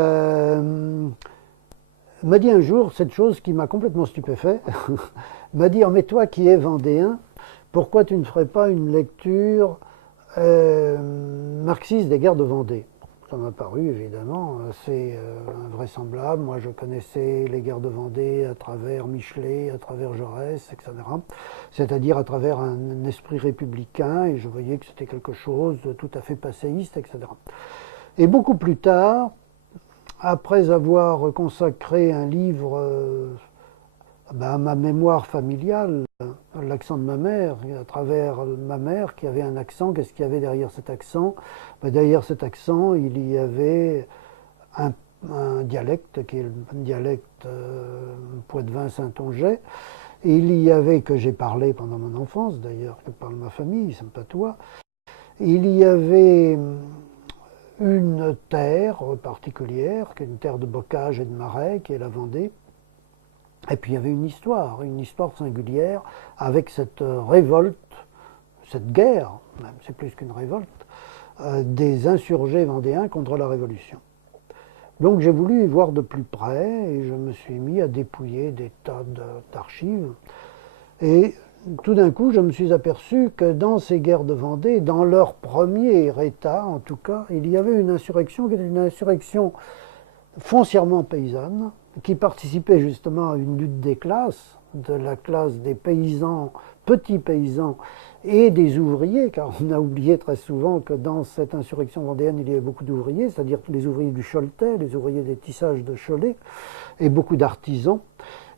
m'a dit un jour cette chose qui m'a complètement stupéfait. M'a dit, oh, mais toi qui es vendéen, pourquoi tu ne ferais pas une lecture marxiste des guerres de Vendée? Ça m'a paru évidemment assez invraisemblable. Moi je connaissais les guerres de Vendée à travers Michelet, à travers Jaurès, etc. C'est-à-dire à travers un esprit républicain, et je voyais que c'était quelque chose de tout à fait passéiste, etc. Et beaucoup plus tard, après avoir consacré un livre à ma mémoire familiale, l'accent de ma mère, à travers ma mère qui avait un accent, qu'est-ce qu'il y avait derrière cet accent? Derrière cet accent, il y avait un dialecte, qui est le dialecte Poitevin-Saintongeais. Il y avait, que j'ai parlé pendant mon enfance d'ailleurs, que parle ma famille, ça me patois. Il y avait une terre particulière, qui est une terre de bocage et de marais, qui est la Vendée. Et puis il y avait une histoire singulière avec cette révolte, cette guerre, même c'est plus qu'une révolte, des insurgés vendéens contre la Révolution. Donc j'ai voulu y voir de plus près et je me suis mis à dépouiller des tas d'archives. Et tout d'un coup, je me suis aperçu que dans ces guerres de Vendée, dans leur premier état en tout cas, il y avait une insurrection qui était une insurrection foncièrement paysanne, qui participait justement à une lutte des classes, de la classe des paysans, petits paysans, et des ouvriers, car on a oublié très souvent que dans cette insurrection vendéenne, il y avait beaucoup d'ouvriers, c'est-à-dire les ouvriers du Choletais, les ouvriers des tissages de Cholet, et beaucoup d'artisans,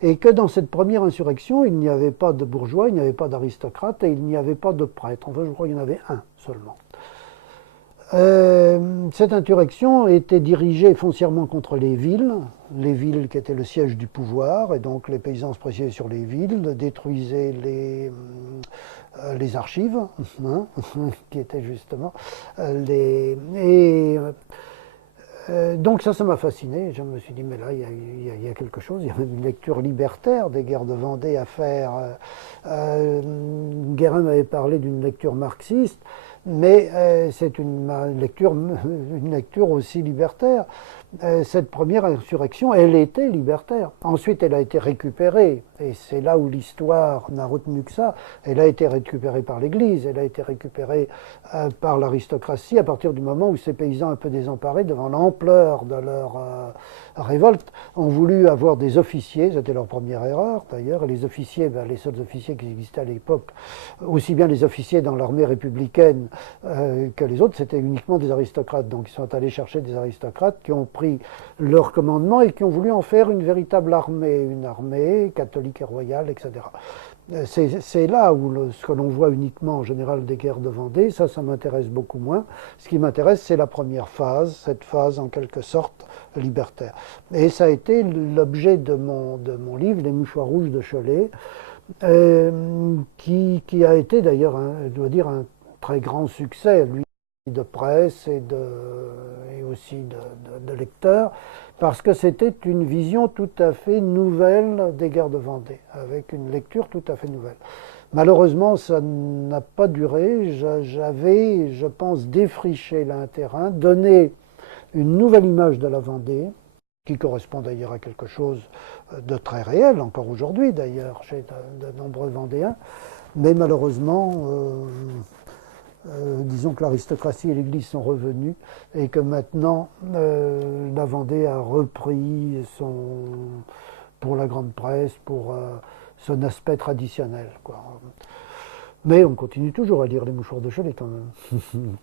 et que dans cette première insurrection, il n'y avait pas de bourgeois, il n'y avait pas d'aristocrates, et il n'y avait pas de prêtres. Enfin, je crois qu'il y en avait un seulement. Cette insurrection était dirigée foncièrement contre les villes qui étaient le siège du pouvoir, et donc les paysans se pressaient sur les villes, détruisaient les archives, hein, qui étaient justement donc ça m'a fasciné. Je me suis dit, mais là, il y a quelque chose. Il y a même une lecture libertaire des guerres de Vendée à faire. Guérin m'avait parlé d'une lecture marxiste, mais c'est une lecture aussi libertaire. Cette première insurrection, elle était libertaire. Ensuite, elle a été récupérée, et c'est là où l'histoire n'a retenu que ça. Elle a été récupérée par l'Église, elle a été récupérée par l'aristocratie à partir du moment où ces paysans un peu désemparés devant l'ampleur de leur révolte ont voulu avoir des officiers. C'était leur première erreur d'ailleurs. Et les officiers, les seuls officiers qui existaient à l'époque, aussi bien les officiers dans l'armée républicaine que les autres, c'était uniquement des aristocrates. Donc ils sont allés chercher des aristocrates qui ont pris leur commandement et qui ont voulu en faire une véritable armée, une armée catholique et royale, etc. C'est là où ce que l'on voit uniquement en général des guerres de Vendée, ça m'intéresse beaucoup moins. Ce qui m'intéresse, c'est la première phase, cette phase en quelque sorte libertaire. Et ça a été l'objet de mon livre, Les Mouchoirs rouges de Cholet, qui a été d'ailleurs, je dois dire, un très grand succès, lui, de presse et aussi de lecteurs, parce que c'était une vision tout à fait nouvelle des guerres de Vendée, avec une lecture tout à fait nouvelle. Malheureusement, ça n'a pas duré. J'avais, je pense, défriché là un terrain, donné une nouvelle image de la Vendée, qui correspond d'ailleurs à quelque chose de très réel, encore aujourd'hui d'ailleurs, chez de nombreux Vendéens. Mais malheureusement, disons que l'aristocratie et l'Église sont revenus et que maintenant la Vendée a repris pour la grande presse, pour son aspect traditionnel, quoi. Mais on continue toujours à lire les mouchoirs de Cholet quand même,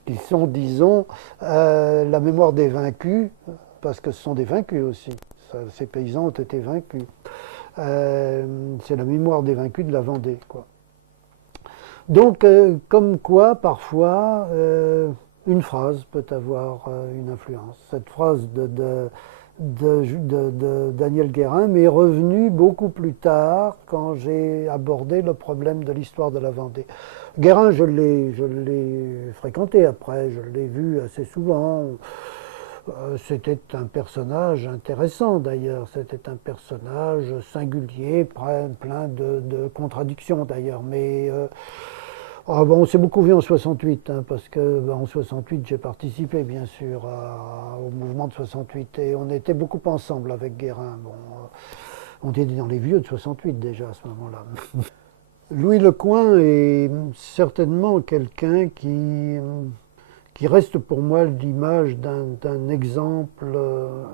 qui sont, disons, la mémoire des vaincus, parce que ce sont des vaincus aussi. Ces paysans ont été vaincus. C'est la mémoire des vaincus de la Vendée, quoi. Donc, comme quoi, parfois, une phrase peut avoir une influence. Cette phrase de Daniel Guérin m'est revenue beaucoup plus tard quand j'ai abordé le problème de l'histoire de la Vendée. Guérin, je l'ai fréquenté après, je l'ai vu assez souvent. C'était un personnage intéressant d'ailleurs, c'était un personnage singulier, plein de contradictions d'ailleurs, mais on s'est beaucoup vu en 68, hein, parce que en 68 j'ai participé bien sûr au mouvement de 68 et on était beaucoup ensemble avec Guérin. Bon, on était dans les vieux de 68 déjà à ce moment-là. Louis Lecoing est certainement quelqu'un qui reste pour moi l'image d'un exemple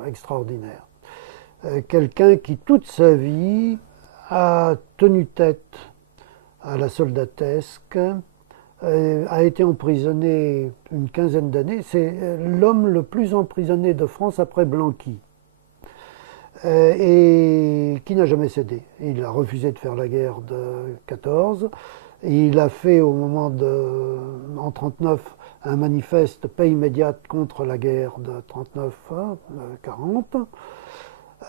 extraordinaire. Quelqu'un qui toute sa vie a tenu tête à la soldatesque, a été emprisonné une quinzaine d'années. C'est l'homme le plus emprisonné de France après Blanqui, et qui n'a jamais cédé. Il a refusé de faire la guerre de 14. Il a fait en 1939 un manifeste paix immédiate contre la guerre de 39-40.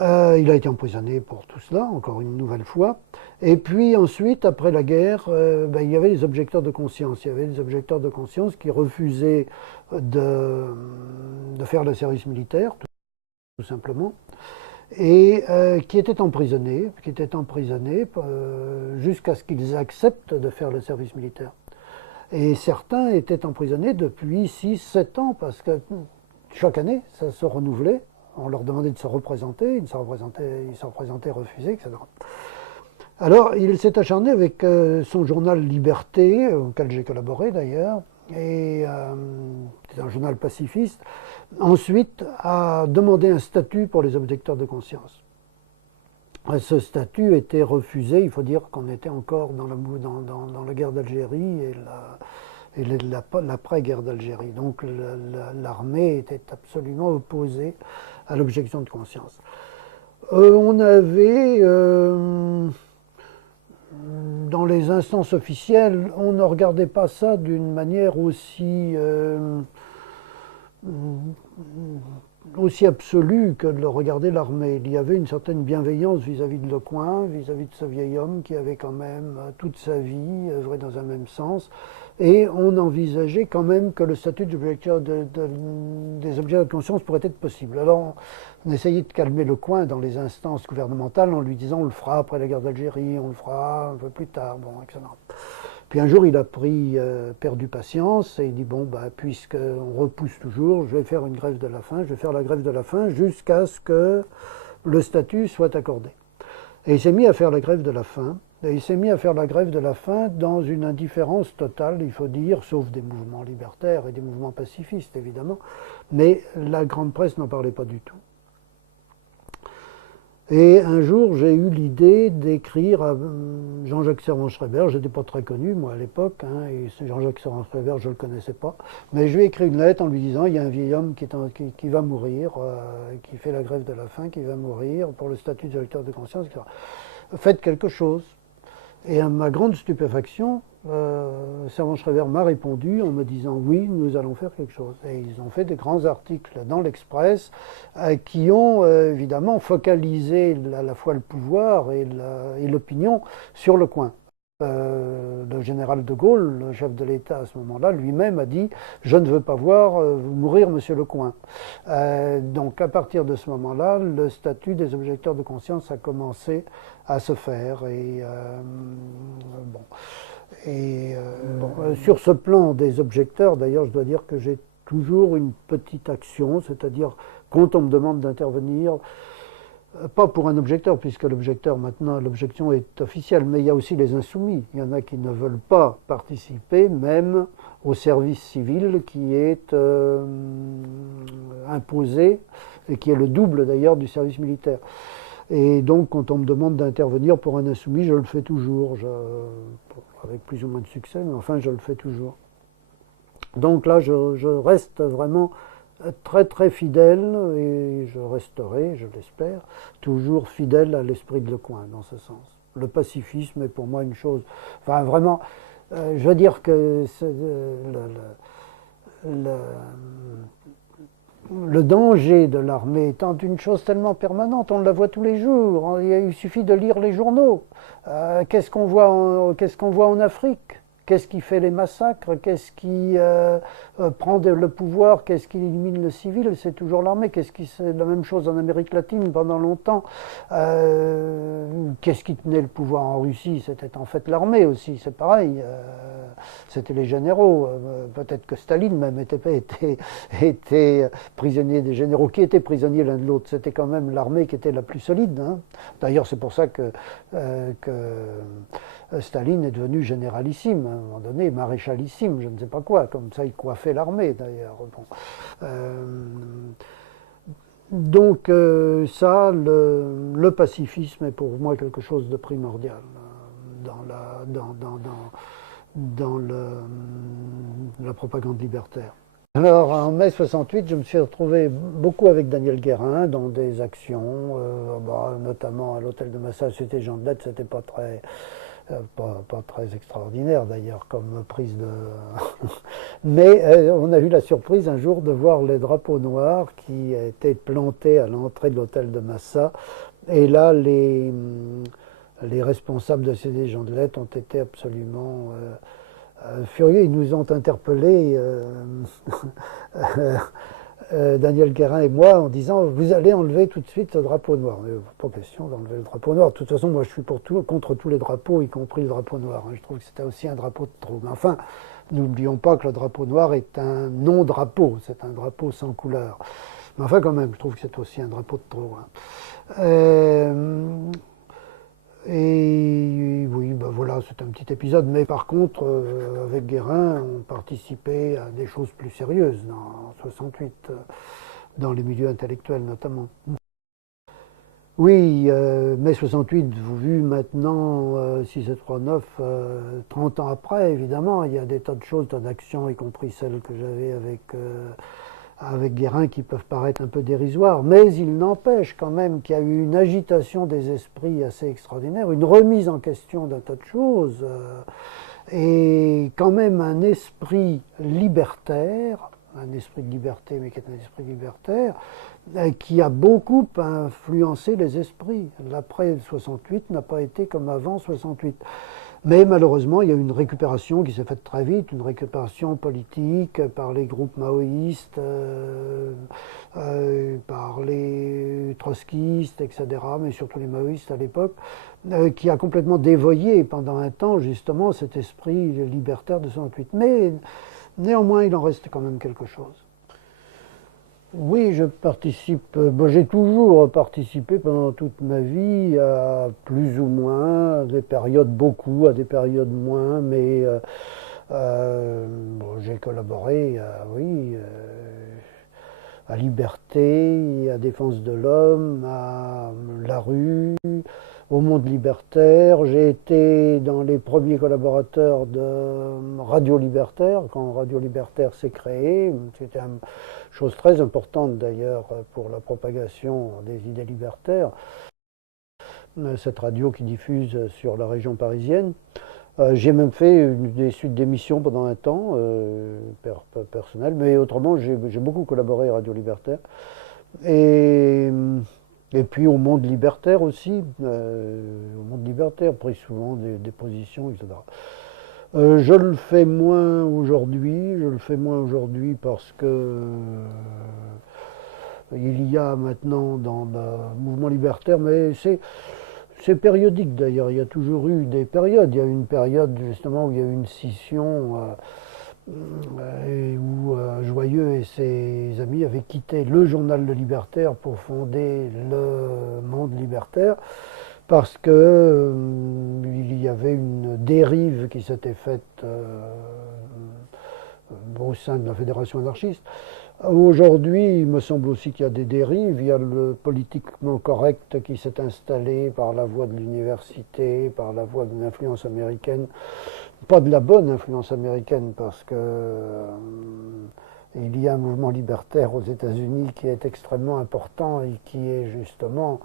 Il a été emprisonné pour tout cela, encore une nouvelle fois. Et puis ensuite, après la guerre, il y avait les objecteurs de conscience. Il y avait des objecteurs de conscience qui refusaient de faire le service militaire, tout simplement, et qui étaient emprisonnés jusqu'à ce qu'ils acceptent de faire le service militaire. Et certains étaient emprisonnés depuis 6-7 ans, parce que chaque année, ça se renouvelait. On leur demandait de se représenter, ils se représentaient, refusaient, etc. Alors, il s'est acharné avec son journal Liberté, auquel j'ai collaboré d'ailleurs, et c'est un journal pacifiste, ensuite a demandé un statut pour les objecteurs de conscience. Ce statut était refusé, il faut dire qu'on était encore dans la guerre d'Algérie et l'après-guerre d'Algérie. Donc l'armée était absolument opposée à l'objection de conscience. On avait, dans les instances officielles, on ne regardait pas ça d'une manière aussi absolue que de le regarder l'armée. Il y avait une certaine bienveillance vis-à-vis de Lecoing, vis-à-vis de ce vieil homme qui avait quand même toute sa vie œuvré dans un même sens. Et on envisageait quand même que le statut des objecteurs de conscience pourrait être possible. Alors on essayait de calmer Lecoing dans les instances gouvernementales en lui disant on le fera après la guerre d'Algérie, on le fera un peu plus tard, bon, etc. Puis un jour, il a perdu patience et il dit bon, puisqu'on repousse toujours, je vais faire une grève de la faim, je vais faire la grève de la faim jusqu'à ce que le statut soit accordé. Et il s'est mis à faire la grève de la faim. Et il s'est mis à faire la grève de la faim dans une indifférence totale, il faut dire, sauf des mouvements libertaires et des mouvements pacifistes, évidemment. Mais la grande presse n'en parlait pas du tout. Et un jour, j'ai eu l'idée d'écrire à Jean-Jacques Servan-Schreiber. Je n'étais pas très connu, moi, à l'époque, hein, et Jean-Jacques Servan-Schreiber, je ne le connaissais pas. Mais je lui ai écrit une lettre en lui disant, il y a un vieil homme qui va mourir, qui fait la grève de la faim, qui va mourir pour le statut de lecteur de conscience, etc. Faites quelque chose. Et à ma grande stupéfaction, Servan-Schreiber m'a répondu en me disant oui, nous allons faire quelque chose. Et ils ont fait des grands articles dans l'Express qui ont évidemment focalisé à la fois le pouvoir et l'opinion sur Lecoing. le général de Gaulle, le chef de l'État à ce moment-là, lui-même a dit « Je ne veux pas voir mourir Monsieur Lecoing ». Donc à partir de ce moment-là, le statut des objecteurs de conscience a commencé à se faire. Sur ce plan des objecteurs, d'ailleurs, je dois dire que j'ai toujours une petite action, c'est-à-dire quand on me demande d'intervenir, pas pour un objecteur, puisque l'objecteur maintenant, l'objection est officielle, mais il y a aussi les insoumis. Il y en a qui ne veulent pas participer, même au service civil qui est imposé, et qui est le double d'ailleurs du service militaire. Et donc, quand on me demande d'intervenir pour un insoumis, je le fais toujours, avec plus ou moins de succès, mais enfin, je le fais toujours. Donc là, je reste vraiment très très fidèle, et je resterai, je l'espère, toujours fidèle à l'esprit de Lecoing dans ce sens. Le pacifisme est pour moi une chose, enfin vraiment, je veux dire que le danger de l'armée étant une chose tellement permanente, on la voit tous les jours, il suffit de lire les journaux. Qu'est-ce qu'on voit en Afrique? Qu'est-ce qui fait les massacres? Qu'est-ce qui prend le pouvoir? Qu'est-ce qui élimine le civil? C'est toujours l'armée. C'est la même chose en Amérique latine pendant longtemps. Qu'est-ce qui tenait le pouvoir en Russie? C'était en fait l'armée aussi, c'est pareil. C'était les généraux. Peut-être que Staline même était prisonnier des généraux. Qui étaient prisonniers l'un de l'autre? C'était quand même l'armée qui était la plus solide. Hein. D'ailleurs, c'est pour ça que Staline est devenu généralissime, à un moment donné, maréchalissime, je ne sais pas quoi, comme ça il coiffait l'armée d'ailleurs. Bon. Donc ça, le pacifisme est pour moi quelque chose de primordial dans la propagande libertaire. Alors en mai 68, je me suis retrouvé beaucoup avec Daniel Guérin dans des actions, notamment à l'hôtel de massage, c'était Jean de Lette, c'était pas très extraordinaire d'ailleurs comme prise de... Mais on a eu la surprise un jour de voir les drapeaux noirs qui étaient plantés à l'entrée de l'hôtel de Massa. Et là, les responsables de CD Jean de Lette ont été absolument furieux. Ils nous ont interpellés, Daniel Guérin et moi, en disant « Vous allez enlever tout de suite ce drapeau noir ». Pas question d'enlever le drapeau noir. De toute façon, moi, je suis contre tous les drapeaux, y compris le drapeau noir. Je trouve que c'était aussi un drapeau de trop. Mais enfin, n'oublions pas que le drapeau noir est un non-drapeau. C'est un drapeau sans couleur. Mais enfin, quand même, je trouve que c'est aussi un drapeau de trop. Et oui, ben voilà, c'est un petit épisode. Mais par contre, avec Guérin, on participait à des choses plus sérieuses en 68, dans les milieux intellectuels notamment. Oui, mai 68, vu maintenant, 639, 30 ans après, évidemment, il y a des tas de choses, tas d'actions, y compris celles que j'avais avec Guérin qui peuvent paraître un peu dérisoires, mais il n'empêche quand même qu'il y a eu une agitation des esprits assez extraordinaire, une remise en question d'un tas de choses, et quand même un esprit libertaire, un esprit de liberté, mais qui est un esprit libertaire, qui a beaucoup influencé les esprits. L'après 68 n'a pas été comme avant 68. Mais malheureusement, il y a eu une récupération qui s'est faite très vite, une récupération politique par les groupes maoïstes, par les trotskistes, etc., mais surtout les maoïstes à l'époque, qui a complètement dévoyé pendant un temps justement cet esprit libertaire de 68. Mais néanmoins, il en reste quand même quelque chose. Oui, je participe. J'ai toujours participé pendant toute ma vie, à plus ou moins, à des périodes beaucoup, à des périodes moins, mais j'ai collaboré, oui, à Liberté, à Défense de l'Homme, à La Rue, au Monde Libertaire. J'ai été dans les premiers collaborateurs de Radio Libertaire, quand Radio Libertaire s'est créé. C'était une chose très importante d'ailleurs pour la propagation des idées libertaires. Cette radio qui diffuse sur la région parisienne. J'ai même fait des suites d'émissions pendant un temps, personnel, mais autrement j'ai beaucoup collaboré à Radio Libertaire. Et Et puis au monde libertaire aussi, au monde libertaire, pris souvent des positions, etc. Je le fais moins aujourd'hui, parce que il y a maintenant dans le mouvement libertaire, mais c'est périodique d'ailleurs, il y a toujours eu des périodes. Il y a eu une période justement où il y a eu une scission et où Joyeux et ses amis avaient quitté le journal Le Libertaire pour fonder le Monde Libertaire, parce que il y avait une dérive qui s'était faite au sein de la Fédération anarchiste. Aujourd'hui, il me semble aussi qu'il y a des dérives. Il y a le politiquement correct qui s'est installé par la voie de l'université, par la voie de l'influence américaine. Pas de la bonne influence américaine, parce que il y a un mouvement libertaire aux États-Unis qui est extrêmement important et qui est justement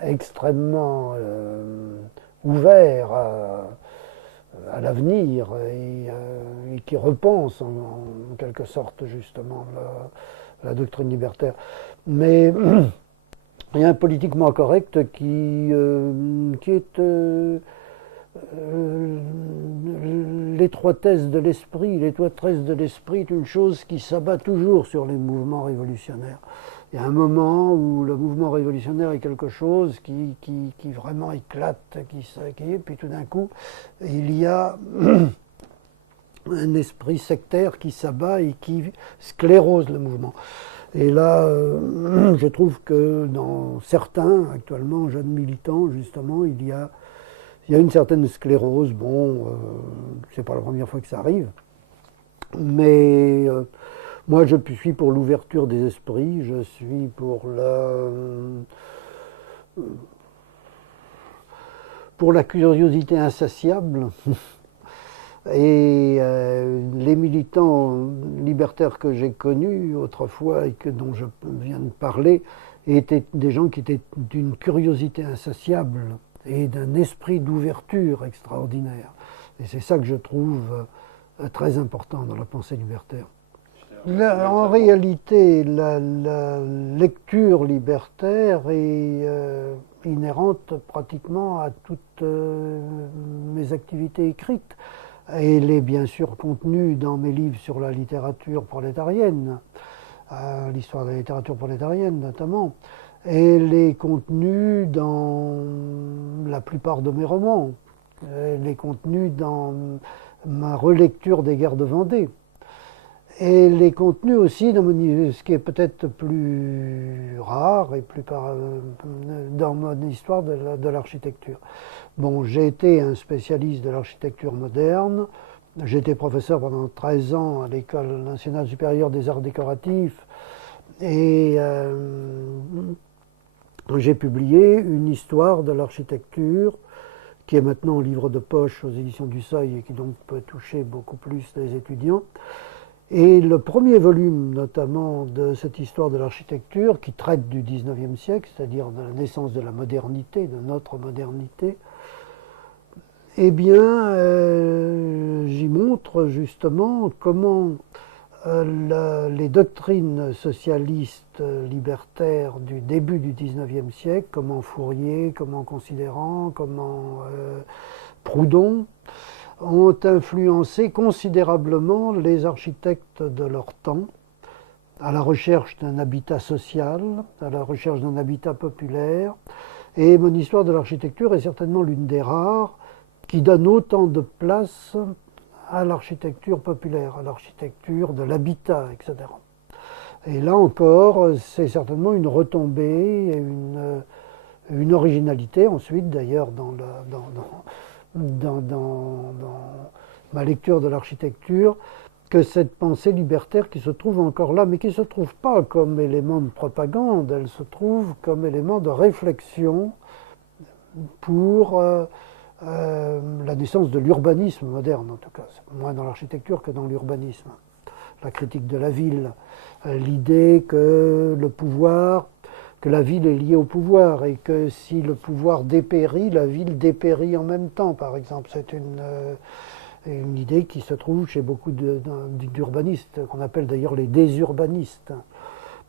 extrêmement ouvert à l'avenir et qui repense en quelque sorte justement la doctrine libertaire. Mais il y a un politiquement correct qui est l'étroitesse de l'esprit. L'étroitesse de l'esprit est une chose qui s'abat toujours sur les mouvements révolutionnaires. Il y a un moment où le mouvement révolutionnaire est quelque chose qui vraiment éclate, et puis tout d'un coup, il y a un esprit sectaire qui s'abat et qui sclérose le mouvement. Et là, je trouve que dans certains, actuellement, jeunes militants, justement, il y a une certaine sclérose. Bon, c'est pas la première fois que ça arrive, mais moi, je suis pour l'ouverture des esprits, je suis pour la curiosité insatiable. Et les militants libertaires que j'ai connus autrefois et dont je viens de parler étaient des gens qui étaient d'une curiosité insatiable et d'un esprit d'ouverture extraordinaire. Et c'est ça que je trouve très important dans la pensée libertaire. En réalité, la lecture libertaire est inhérente pratiquement à toutes mes activités écrites. Elle est bien sûr contenue dans mes livres sur la littérature prolétarienne, l'histoire de la littérature prolétarienne notamment. Elle est contenue dans la plupart de mes romans. Elle est contenue dans ma relecture des guerres de Vendée. Et les contenus aussi, ce qui est peut-être plus rare et dans mon histoire de l'architecture. Bon, j'ai été un spécialiste de l'architecture moderne. J'ai été professeur pendant 13 ans à l'École nationale supérieure des arts décoratifs. Et j'ai publié une histoire de l'architecture qui est maintenant en livre de poche aux éditions du Seuil et qui donc peut toucher beaucoup plus les étudiants. Et le premier volume, notamment, de cette histoire de l'architecture, qui traite du XIXe siècle, c'est-à-dire de la naissance de la modernité, de notre modernité, eh bien, j'y montre justement comment les doctrines socialistes libertaires du début du XIXe siècle, comment Fourier, comment Considérant, comment Proudhon, ont influencé considérablement les architectes de leur temps, à la recherche d'un habitat social, à la recherche d'un habitat populaire. Et mon histoire de l'architecture est certainement l'une des rares qui donne autant de place à l'architecture populaire, à l'architecture de l'habitat, etc. Et là encore, c'est certainement une retombée et une originalité, ensuite d'ailleurs dans ma lecture de l'architecture, que cette pensée libertaire qui se trouve encore là, mais qui ne se trouve pas comme élément de propagande, elle se trouve comme élément de réflexion pour la naissance de l'urbanisme moderne, en tout cas, moins dans l'architecture que dans l'urbanisme. La critique de la ville, l'idée que le pouvoir, que la ville est liée au pouvoir et que si le pouvoir dépérit, la ville dépérit en même temps, par exemple. C'est une idée qui se trouve chez beaucoup d'urbanistes, qu'on appelle d'ailleurs les désurbanistes.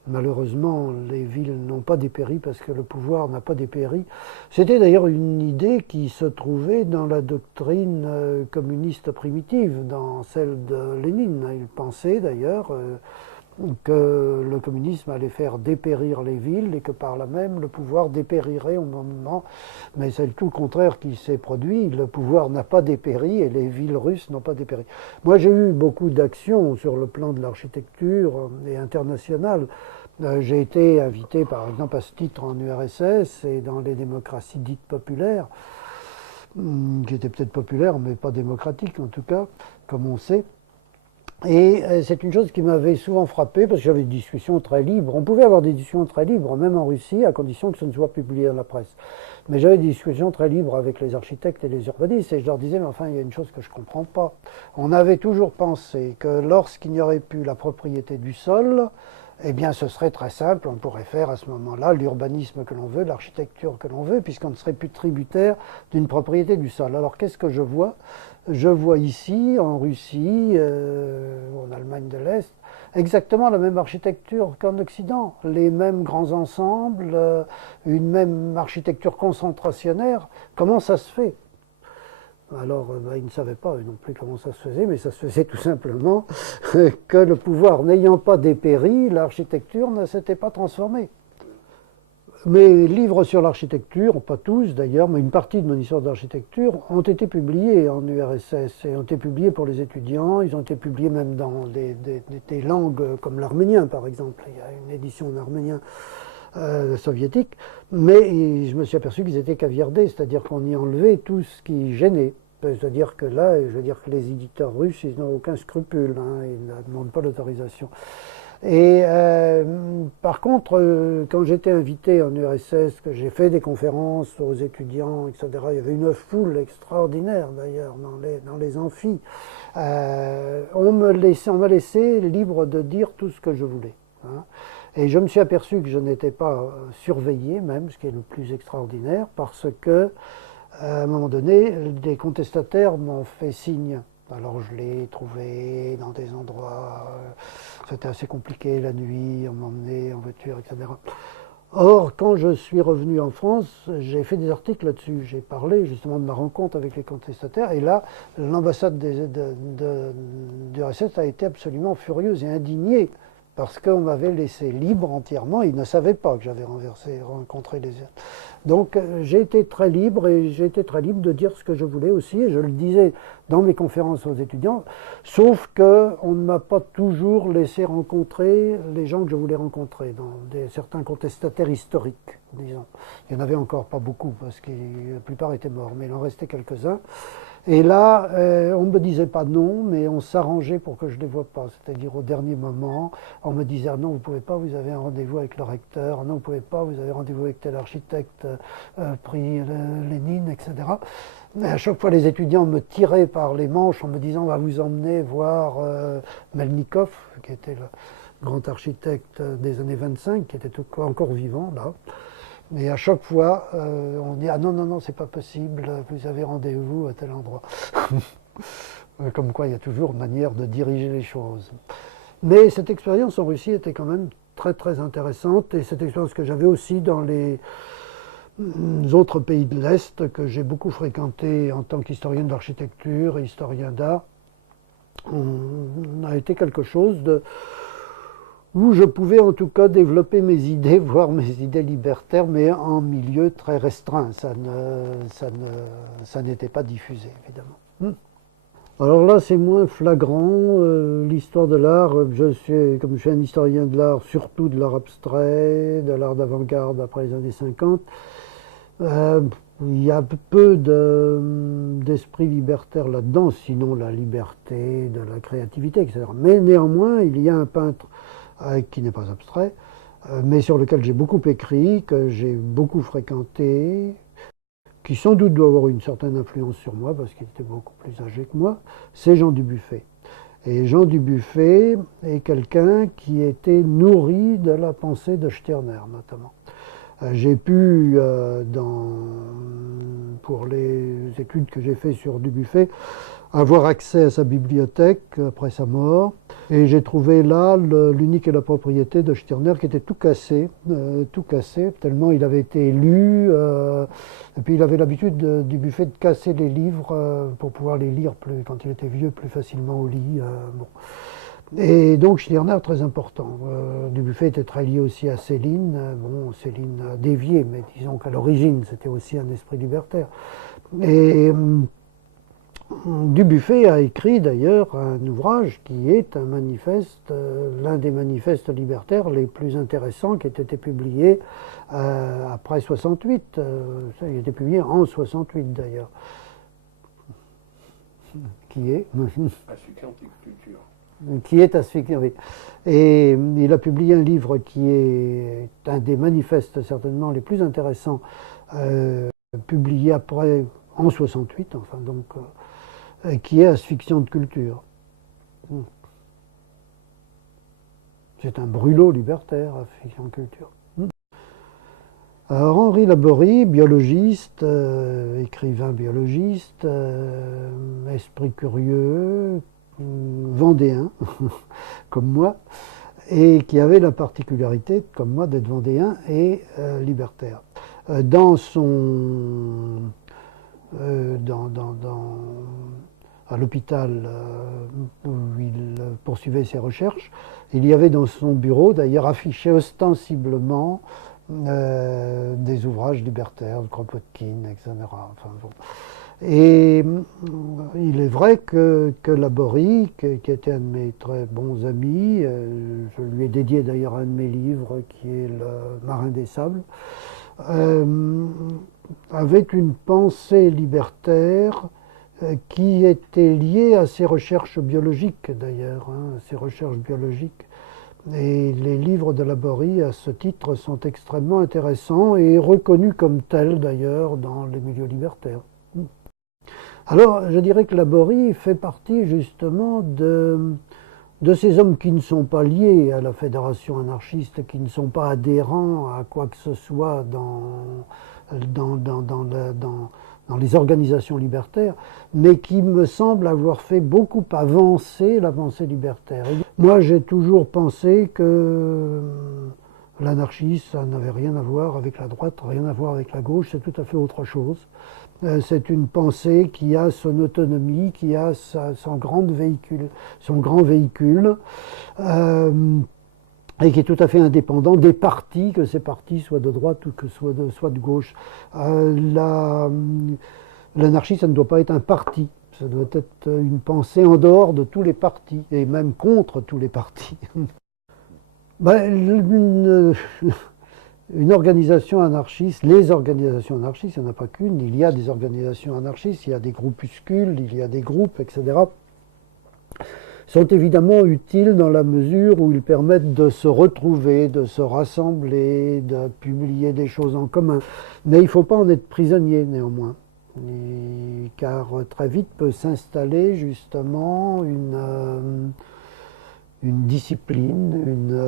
Malheureusement, les villes n'ont pas dépéri parce que le pouvoir n'a pas dépéri. C'était d'ailleurs une idée qui se trouvait dans la doctrine communiste primitive, dans celle de Lénine. Il pensait d'ailleurs que le communisme allait faire dépérir les villes et que par là même le pouvoir dépérirait au moment. Mais c'est tout le contraire qui s'est produit. Le pouvoir n'a pas dépéri et les villes russes n'ont pas dépéri. Moi j'ai eu beaucoup d'actions sur le plan de l'architecture et international. J'ai été invité par exemple à ce titre en URSS et dans les démocraties dites populaires, qui étaient peut-être populaires mais pas démocratiques en tout cas, comme on sait. Et c'est une chose qui m'avait souvent frappé parce que j'avais des discussions très libres. On pouvait avoir des discussions très libres, même en Russie, à condition que ce ne soit publié dans la presse. Mais j'avais des discussions très libres avec les architectes et les urbanistes et je leur disais, mais enfin, il y a une chose que je ne comprends pas. On avait toujours pensé que lorsqu'il n'y aurait plus la propriété du sol, eh bien, ce serait très simple, on pourrait faire à ce moment-là l'urbanisme que l'on veut, l'architecture que l'on veut, puisqu'on ne serait plus tributaire d'une propriété du sol. Alors, qu'est-ce que je vois? Je vois ici, en Russie, en Allemagne de l'Est, exactement la même architecture qu'en Occident, les mêmes grands ensembles, une même architecture concentrationnaire. Comment ça se fait? Alors, ils ne savaient pas non plus comment ça se faisait, mais ça se faisait tout simplement que le pouvoir n'ayant pas dépéri, l'architecture ne s'était pas transformée. Mes livres sur l'architecture, pas tous d'ailleurs, mais une partie de mon histoire d'architecture, ont été publiés en URSS et ont été publiés pour les étudiants. Ils ont été publiés même dans des langues comme l'arménien, par exemple. Il y a une édition en arménien soviétique, mais je me suis aperçu qu'ils étaient caviardés, c'est-à-dire qu'on y enlevait tout ce qui gênait. C'est-à-dire que là, je veux dire que les éditeurs russes, ils n'ont aucun scrupule, hein, ils ne demandent pas l'autorisation. Et par contre, quand j'étais invité en URSS, que j'ai fait des conférences aux étudiants, etc., il y avait une foule extraordinaire d'ailleurs dans les amphis. On m'a laissé libre de dire tout ce que je voulais. Hein. Et je me suis aperçu que je n'étais pas surveillé même, ce qui est le plus extraordinaire, parce que à un moment donné, des contestataires m'ont fait signe. Alors je l'ai trouvé dans des endroits, c'était assez compliqué la nuit, on m'emmenait en voiture, etc. Or, quand je suis revenu en France, j'ai fait des articles là-dessus. J'ai parlé justement de ma rencontre avec les contestataires. Et là, l'ambassade de RSS a été absolument furieuse et indignée parce qu'on m'avait laissé libre entièrement. Ils ne savaient pas que j'avais rencontré les... Donc j'ai été très libre et j'ai été très libre de dire ce que je voulais aussi. Et je le disais dans mes conférences aux étudiants, sauf qu'on ne m'a pas toujours laissé rencontrer les gens que je voulais rencontrer, dans certains contestataires historiques, disons. Il n'y en avait encore pas beaucoup parce que la plupart étaient morts, mais il en restait quelques-uns. Et là, on ne me disait pas non, mais on s'arrangeait pour que je ne les vois pas. C'est-à-dire au dernier moment, on me disait ah non, vous ne pouvez pas, vous avez un rendez-vous avec le recteur, ah non, vous ne pouvez pas, vous avez rendez-vous avec tel architecte, prix Lénine, etc. Mais à chaque fois, les étudiants me tiraient par les manches en me disant on va vous emmener voir Melnikov, qui était le grand architecte des années 25, qui était encore vivant là. Mais à chaque fois, on dit ah non, non, non, c'est pas possible, vous avez rendez-vous à tel endroit. Comme quoi, il y a toujours une manière de diriger les choses. Mais cette expérience en Russie était quand même très très intéressante, et cette expérience que j'avais aussi dans les autres pays de l'Est, que j'ai beaucoup fréquenté en tant qu'historien de l'architecture et historien d'art, on a été quelque chose où je pouvais en tout cas développer mes idées, voire mes idées libertaires, mais en milieu très restreint. Ça n'était pas diffusé, évidemment. Alors là, c'est moins flagrant. L'histoire de l'art, comme je suis un historien de l'art, surtout de l'art abstrait, de l'art d'avant-garde après les années 50, il y a peu d'esprit libertaire là-dedans, sinon la liberté de la créativité, etc. Mais néanmoins, il y a un peintre qui n'est pas abstrait, mais sur lequel j'ai beaucoup écrit, que j'ai beaucoup fréquenté, qui sans doute doit avoir une certaine influence sur moi, parce qu'il était beaucoup plus âgé que moi, c'est Jean Dubuffet. Et Jean Dubuffet est quelqu'un qui était nourri de la pensée de Stirner, notamment. J'ai pu, pour les études que j'ai faites sur Dubuffet, avoir accès à sa bibliothèque après sa mort. Et j'ai trouvé là l'unique et la propriété de Stirner qui était tout cassé, tellement il avait été lu. Et puis il avait l'habitude du buffet de casser les livres pour pouvoir les lire plus, quand il était vieux, plus facilement au lit. Bon. Et donc Stirner, très important. Dubuffet était très lié aussi à Céline. Bon, Céline a dévié, mais disons qu'à l'origine, c'était aussi un esprit libertaire. Et Dubuffet a écrit d'ailleurs un ouvrage qui est un manifeste, l'un des manifestes libertaires les plus intéressants qui ait été publié après 68. Ça, il a été publié en 68 d'ailleurs. Qui est Asphyxie anticulture. Qui est asphyxiant, oui. Et il a publié un livre qui est un des manifestes certainement les plus intéressants, publié après, en 68, enfin, donc, qui est Asphyxion de culture. C'est un brûlot libertaire, Asphyxion de culture. Alors, Henri Laborie, biologiste, écrivain biologiste, esprit curieux, vendéen, comme moi, et qui avait la particularité, comme moi, d'être vendéen et libertaire. Dans son... à l'hôpital où il poursuivait ses recherches, il y avait dans son bureau, d'ailleurs, affiché ostensiblement des ouvrages libertaires, de Kropotkin, etc. Enfin, bon. Et il est vrai que Laborie, qui était un de mes très bons amis, je lui ai dédié d'ailleurs un de mes livres qui est Le Marin des Sables, avait une pensée libertaire qui était liée à ses recherches biologiques d'ailleurs, ses recherches biologiques. Et les livres de Laborie, à ce titre, sont extrêmement intéressants et reconnus comme tels d'ailleurs dans les milieux libertaires. Alors, je dirais que Laborie fait partie justement de ces hommes qui ne sont pas liés à la fédération anarchiste, qui ne sont pas adhérents à quoi que ce soit dans les organisations libertaires, mais qui me semblent avoir fait beaucoup avancer la pensée libertaire. Et moi, j'ai toujours pensé que l'anarchisme, ça n'avait rien à voir avec la droite, rien à voir avec la gauche, c'est tout à fait autre chose. C'est une pensée qui a son autonomie, qui a son grand véhicule, et qui est tout à fait indépendant des partis, que ces partis soient de droite ou que soit de gauche. L'anarchie, ça ne doit pas être un parti, ça doit être une pensée en dehors de tous les partis, et même contre tous les partis. Une organisation anarchiste, les organisations anarchistes, il n'y en a pas qu'une, il y a des organisations anarchistes, il y a des groupuscules, il y a des groupes, etc., sont évidemment utiles dans la mesure où ils permettent de se retrouver, de se rassembler, de publier des choses en commun. Mais il ne faut pas en être prisonnier néanmoins, car très vite peut s'installer justement une discipline,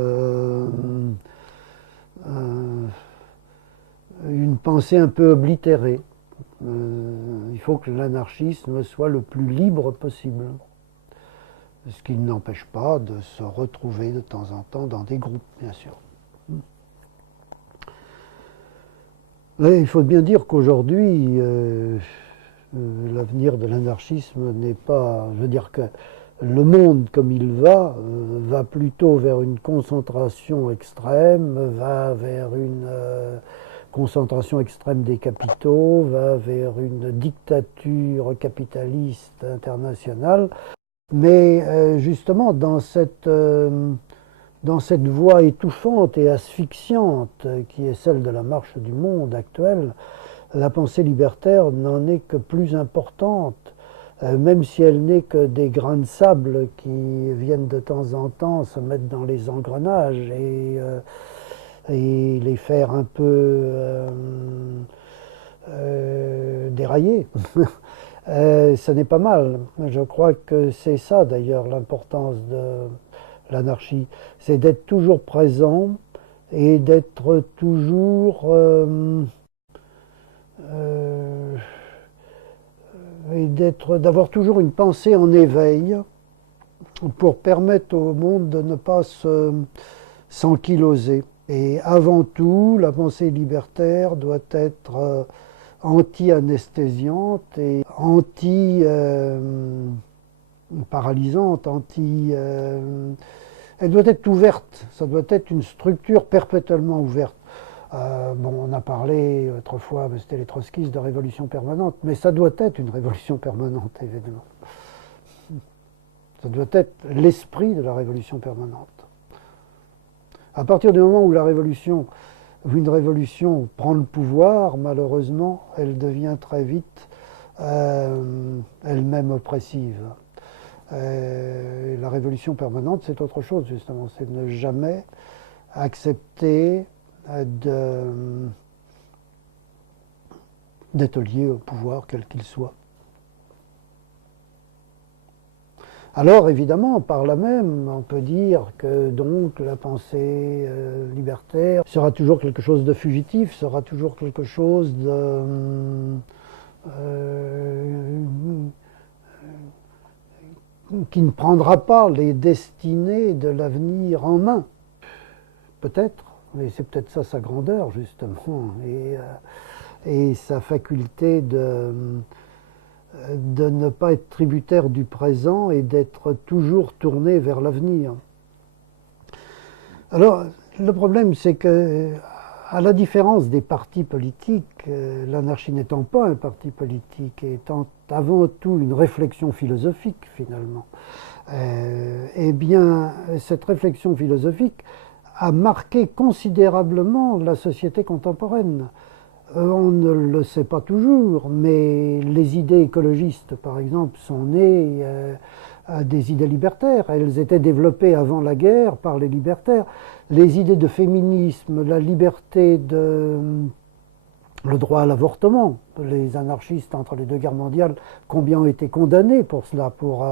une pensée un peu oblitérée. Il faut que l'anarchisme soit le plus libre possible. Ce qui n'empêche pas de se retrouver de temps en temps dans des groupes, bien sûr. Mais il faut bien dire qu'aujourd'hui, l'avenir de l'anarchisme n'est pas... Je veux dire que le monde comme il va plutôt vers une concentration extrême, va vers une concentration extrême des capitaux, va vers une dictature capitaliste internationale. Mais justement, dans cette voie étouffante et asphyxiante qui est celle de la marche du monde actuelle, la pensée libertaire n'en est que plus importante. Même si elle n'est que des grains de sable qui viennent de temps en temps se mettre dans les engrenages et les faire un peu dérailler. Ce n'est pas mal. Je crois que c'est ça d'ailleurs l'importance de l'anarchie, c'est d'être toujours présent et d'être toujours et d'avoir toujours une pensée en éveil pour permettre au monde de ne pas s'enkyloser. Et avant tout, la pensée libertaire doit être anti-anesthésiante et anti-paralysante, elle doit être ouverte, ça doit être une structure perpétuellement ouverte. On a parlé autrefois, mais c'était les trotskistes, de révolution permanente, mais ça doit être une révolution permanente, évidemment. Ça doit être l'esprit de la révolution permanente. À partir du moment où une révolution prend le pouvoir, malheureusement, elle devient très vite elle-même oppressive. La révolution permanente, c'est autre chose, justement. C'est ne jamais accepter d'être lié au pouvoir, quel qu'il soit. Alors, évidemment, par là même, on peut dire que donc la pensée libertaire sera toujours quelque chose de fugitif, sera toujours quelque chose qui ne prendra pas les destinées de l'avenir en main. Peut-être, mais c'est peut-être ça sa grandeur, justement, et sa faculté de ne pas être tributaire du présent et d'être toujours tourné vers l'avenir. Alors, le problème, c'est que, à la différence des partis politiques, l'anarchie n'étant pas un parti politique, étant avant tout une réflexion philosophique, finalement, eh bien, cette réflexion philosophique a marqué considérablement la société contemporaine. On ne le sait pas toujours, mais les idées écologistes, par exemple, sont nées des idées libertaires. Elles étaient développées avant la guerre par les libertaires. Les idées de féminisme, la liberté, le droit à l'avortement. Les anarchistes, entre les deux guerres mondiales, combien ont été condamnés pour cela, pour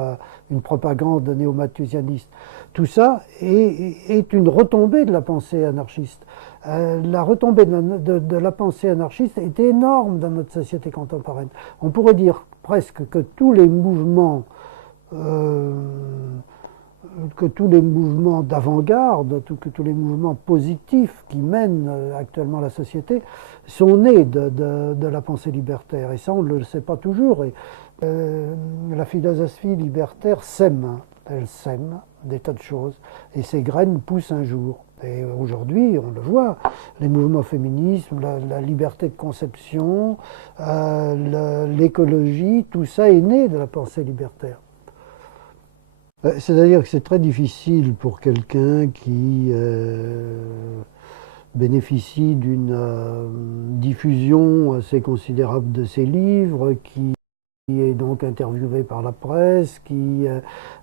une propagande néo-malthusianiste. Tout ça est une retombée de la pensée anarchiste. La retombée de la pensée anarchiste est énorme dans notre société contemporaine. On pourrait dire presque que tous les mouvements d'avant-garde, que tous les mouvements positifs qui mènent actuellement la société sont nés de la pensée libertaire. Et ça, on ne le sait pas toujours. Et, la philosophie libertaire sème. Elle sème des tas de choses. Et ces graines poussent un jour. Et aujourd'hui, on le voit, les mouvements féministes, la liberté de conception, l'écologie, tout ça est né de la pensée libertaire. C'est-à-dire que c'est très difficile pour quelqu'un qui bénéficie d'une diffusion assez considérable de ses livres, qui est donc interviewé par la presse,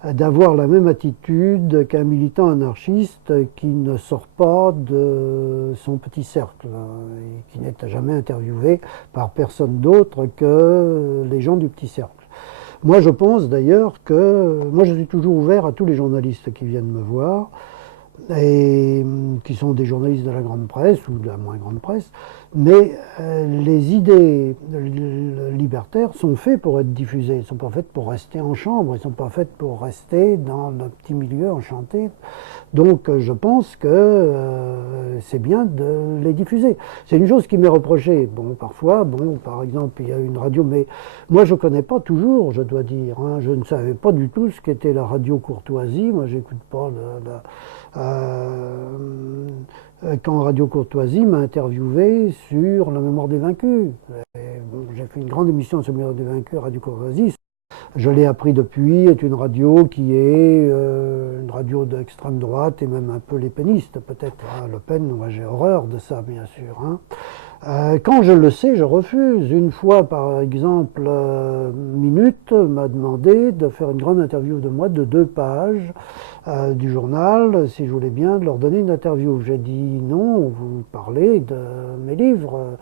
d'avoir la même attitude qu'un militant anarchiste qui ne sort pas de son petit cercle et qui n'est jamais interviewé par personne d'autre que les gens du petit cercle. Moi, je pense d'ailleurs moi, je suis toujours ouvert à tous les journalistes qui viennent me voir et qui sont des journalistes de la grande presse ou de la moins grande presse, mais les idées libertaires sont faites pour être diffusées, elles ne sont pas faites pour rester en chambre, elles ne sont pas faites pour rester dans le petit milieu enchanté. Donc je pense que c'est bien de les diffuser. C'est une chose qui m'est reprochée. Parfois, par exemple, il y a une radio, mais moi je ne connais pas toujours, je dois dire. Je ne savais pas du tout ce qu'était la radio Courtoisie. Moi, j'écoute pas quand Radio Courtoisie m'a interviewé sur la mémoire des vaincus. J'ai fait une grande émission sur la mémoire des vaincus à Radio Courtoisie. Je l'ai appris depuis, est une radio qui est une radio d'extrême droite et même un peu lépéniste peut-être. Le Pen, moi j'ai horreur de ça bien sûr. Quand je le sais, je refuse. Une fois par exemple, Minute m'a demandé de faire une grande interview de moi de 2 pages du journal, si je voulais bien leur donner une interview. J'ai dit non, vous parlez de mes livres.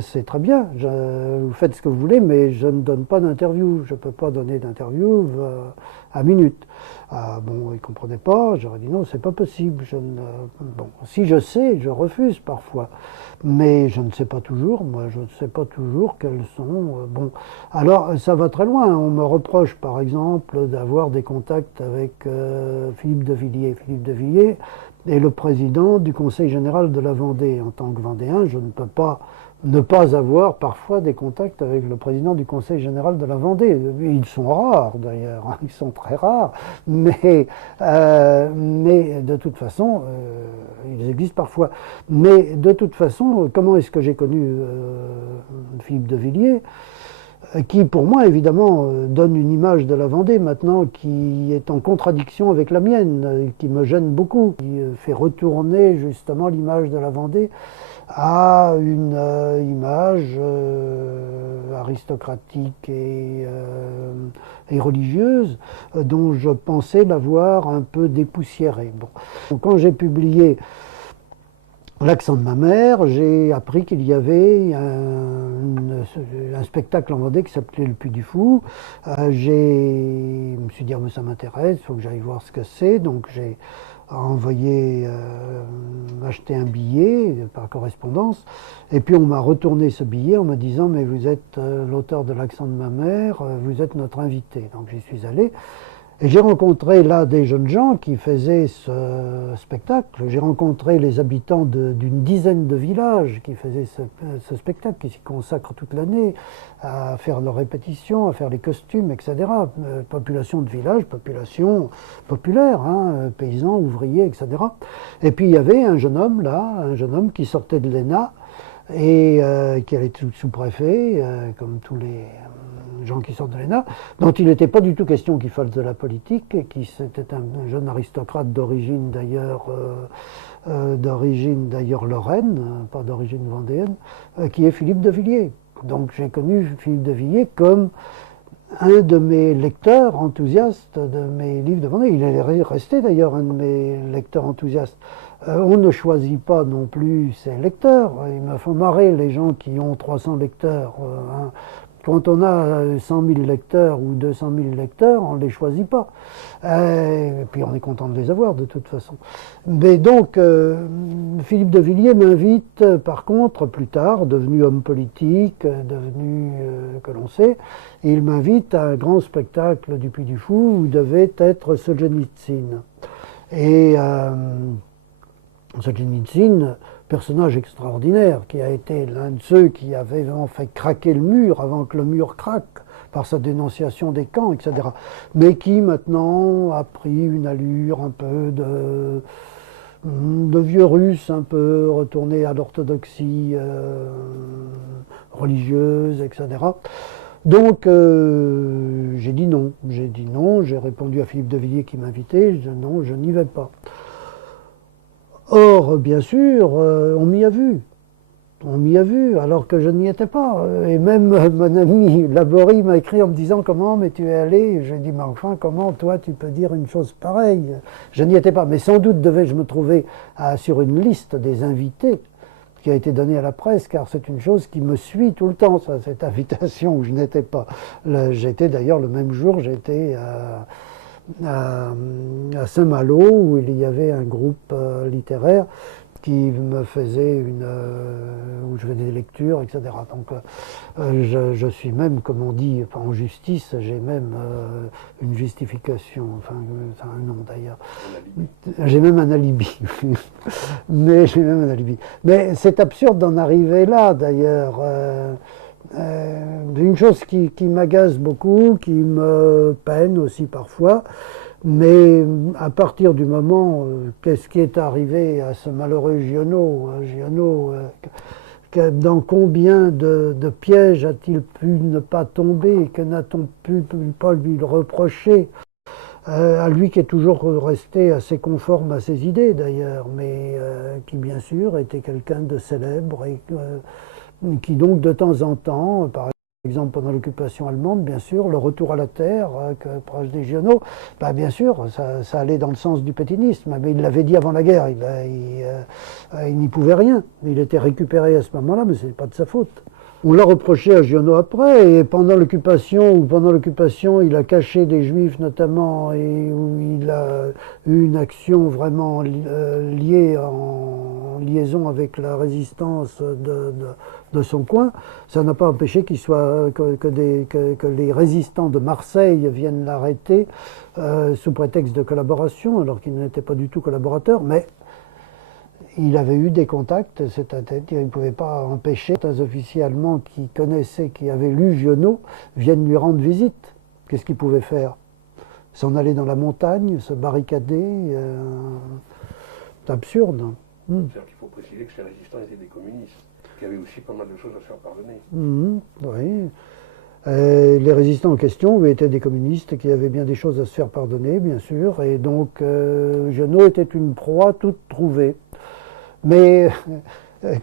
c'est très bien, vous faites ce que vous voulez, mais je ne donne pas d'interview. Je ne peux pas donner d'interview à minute. Bon, ils ne comprenaient pas, j'aurais dit non, c'est pas possible. Bon, si je sais, je refuse parfois. Mais je ne sais pas toujours, moi je ne sais pas toujours quels sont. Bon, alors ça va très loin. On me reproche par exemple d'avoir des contacts avec Philippe de Villiers. Philippe de Villiers est le président du Conseil général de la Vendée. En tant que Vendéen, je ne peux pas ne pas avoir parfois des contacts avec le président du Conseil général de la Vendée. Ils sont rares d'ailleurs, ils sont très rares, mais de toute façon, ils existent parfois. Mais de toute façon, comment est-ce que j'ai connu Philippe de Villiers, qui pour moi évidemment donne une image de la Vendée maintenant qui est en contradiction avec la mienne, qui me gêne beaucoup, qui fait retourner justement l'image de la Vendée à une image aristocratique et religieuse dont je pensais l'avoir un peu dépoussiérée. Bon. Donc, quand j'ai publié L'accent de ma mère, j'ai appris qu'il y avait un spectacle en Vendée qui s'appelait Le Puy du Fou. Je me suis dit, ah, mais ça m'intéresse, il faut que j'aille voir ce que c'est. Donc j'ai envoyé acheter un billet par correspondance. Et puis on m'a retourné ce billet en me disant, mais vous êtes l'auteur de L'accent de ma mère, vous êtes notre invité. Donc j'y suis allé. Et j'ai rencontré là des jeunes gens qui faisaient ce spectacle. J'ai rencontré les habitants d'une dizaine de villages qui faisaient ce spectacle, qui s'y consacrent toute l'année à faire leurs répétitions, à faire les costumes, etc. Population de village, population populaire, hein, paysans, ouvriers, etc. Et puis il y avait un jeune homme là, un jeune homme qui sortait de l'ENA et qui allait être sous-préfet, comme tous les gens qui sortent de l'ENA, dont il n'était pas du tout question qu'il fasse de la politique, et qui c'était un jeune aristocrate d'origine d'ailleurs lorraine, pas d'origine vendéenne, qui est Philippe de Villiers. Donc j'ai connu Philippe de Villiers comme un de mes lecteurs enthousiastes de mes livres de Vendée. Il est resté d'ailleurs un de mes lecteurs enthousiastes. On ne choisit pas non plus ses lecteurs. Il me faut marrer les gens qui ont 300 lecteurs. Hein. Quand on a 100 000 lecteurs ou 200 000 lecteurs, on ne les choisit pas. Et puis on est content de les avoir de toute façon. Mais donc, Philippe de Villiers m'invite, par contre, plus tard, devenu homme politique, devenu, que l'on sait, il m'invite à un grand spectacle du Puy du Fou où devait être Solzhenitsyn. Et Solzhenitsyn, personnage extraordinaire, qui a été l'un de ceux qui avaient vraiment fait craquer le mur avant que le mur craque par sa dénonciation des camps, etc. Mais qui maintenant a pris une allure un peu de vieux russe, un peu retourné à l'orthodoxie religieuse, etc. Donc j'ai dit non, j'ai répondu à Philippe de Villiers qui m'invitait, non, je n'y vais pas. Or, bien sûr, on m'y a vu. On m'y a vu, alors que je n'y étais pas. Et même mon ami Laborie m'a écrit en me disant « Comment, mais tu es allé ?» Je lui ai dit « Mais enfin, comment, toi, tu peux dire une chose pareille ?» Je n'y étais pas, mais sans doute devais-je me trouver sur une liste des invités qui a été donnée à la presse, car c'est une chose qui me suit tout le temps, ça, cette invitation où je n'étais pas. J'étais d'ailleurs le même jour, j'étais à Saint-Malo, où il y avait un groupe littéraire qui me faisait où je faisais des lectures, etc. Donc je suis même, comme on dit en justice, j'ai même une justification, enfin c'est un nom d'ailleurs. J'ai même un alibi. Mais j'ai même un alibi. Mais c'est absurde d'en arriver là d'ailleurs. Une chose qui m'agace beaucoup, qui me peine aussi parfois, mais à partir du moment, qu'est-ce qui est arrivé à ce malheureux Giono, dans combien de pièges a-t-il pu ne pas tomber, que n'a-t-on pu pas lui le reprocher, à lui qui est toujours resté assez conforme à ses idées d'ailleurs, mais qui bien sûr était quelqu'un de célèbre et qui donc de temps en temps, par exemple, pendant l'occupation allemande, bien sûr, le retour à la terre, proche des Giono, bah, bien sûr, ça allait dans le sens du pétinisme. Mais il l'avait dit avant la guerre, il n'y pouvait rien. Il était récupéré à ce moment-là, mais ce n'est pas de sa faute. On l'a reproché à Giono après, et pendant l'occupation, il a caché des Juifs notamment, et où il a eu une action vraiment liée en liaison avec la résistance de son coin. Ça n'a pas empêché que les résistants de Marseille viennent l'arrêter sous prétexte de collaboration, alors qu'il n'était pas du tout collaborateur, mais il avait eu des contacts, c'est-à-dire qu'il ne pouvait pas empêcher certains officiers allemands qui connaissaient, qui avaient lu Giono, viennent lui rendre visite. Qu'est-ce qu'il pouvait faire? S'en aller dans la montagne, se barricader, c'est absurde. C'est-à-dire qu'il faut préciser que ces résistants étaient des communistes, qui avaient aussi pas mal de choses à se faire pardonner. Oui. Les résistants en question étaient des communistes qui avaient bien des choses à se faire pardonner, bien sûr, et donc Giono était une proie toute trouvée. Mais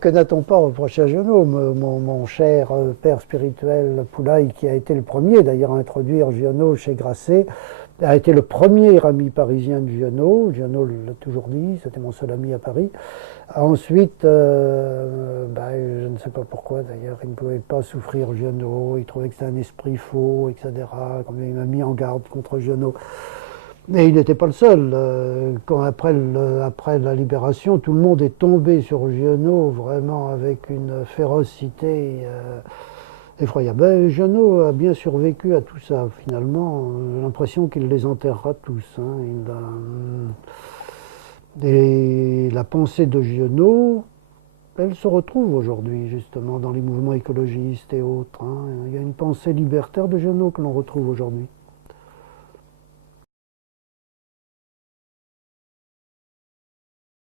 que n'a-t-on pas reproché à Giono? Mon cher père spirituel Poulaille, qui a été le premier d'ailleurs à introduire Giono chez Grasset, a été le premier ami parisien de Giono. Giono l'a toujours dit, c'était mon seul ami à Paris. Ensuite, je ne sais pas pourquoi d'ailleurs, il ne pouvait pas souffrir Giono, il trouvait que c'était un esprit faux, etc. Comme il m'a mis en garde contre Giono. Mais il n'était pas le seul. Après la libération, tout le monde est tombé sur Giono vraiment avec une férocité effroyable. Giono a bien survécu à tout ça, finalement. J'ai l'impression qu'il les enterrera tous. Et la pensée de Giono, elle se retrouve aujourd'hui, justement, dans les mouvements écologistes et autres. Il y a une pensée libertaire de Giono que l'on retrouve aujourd'hui.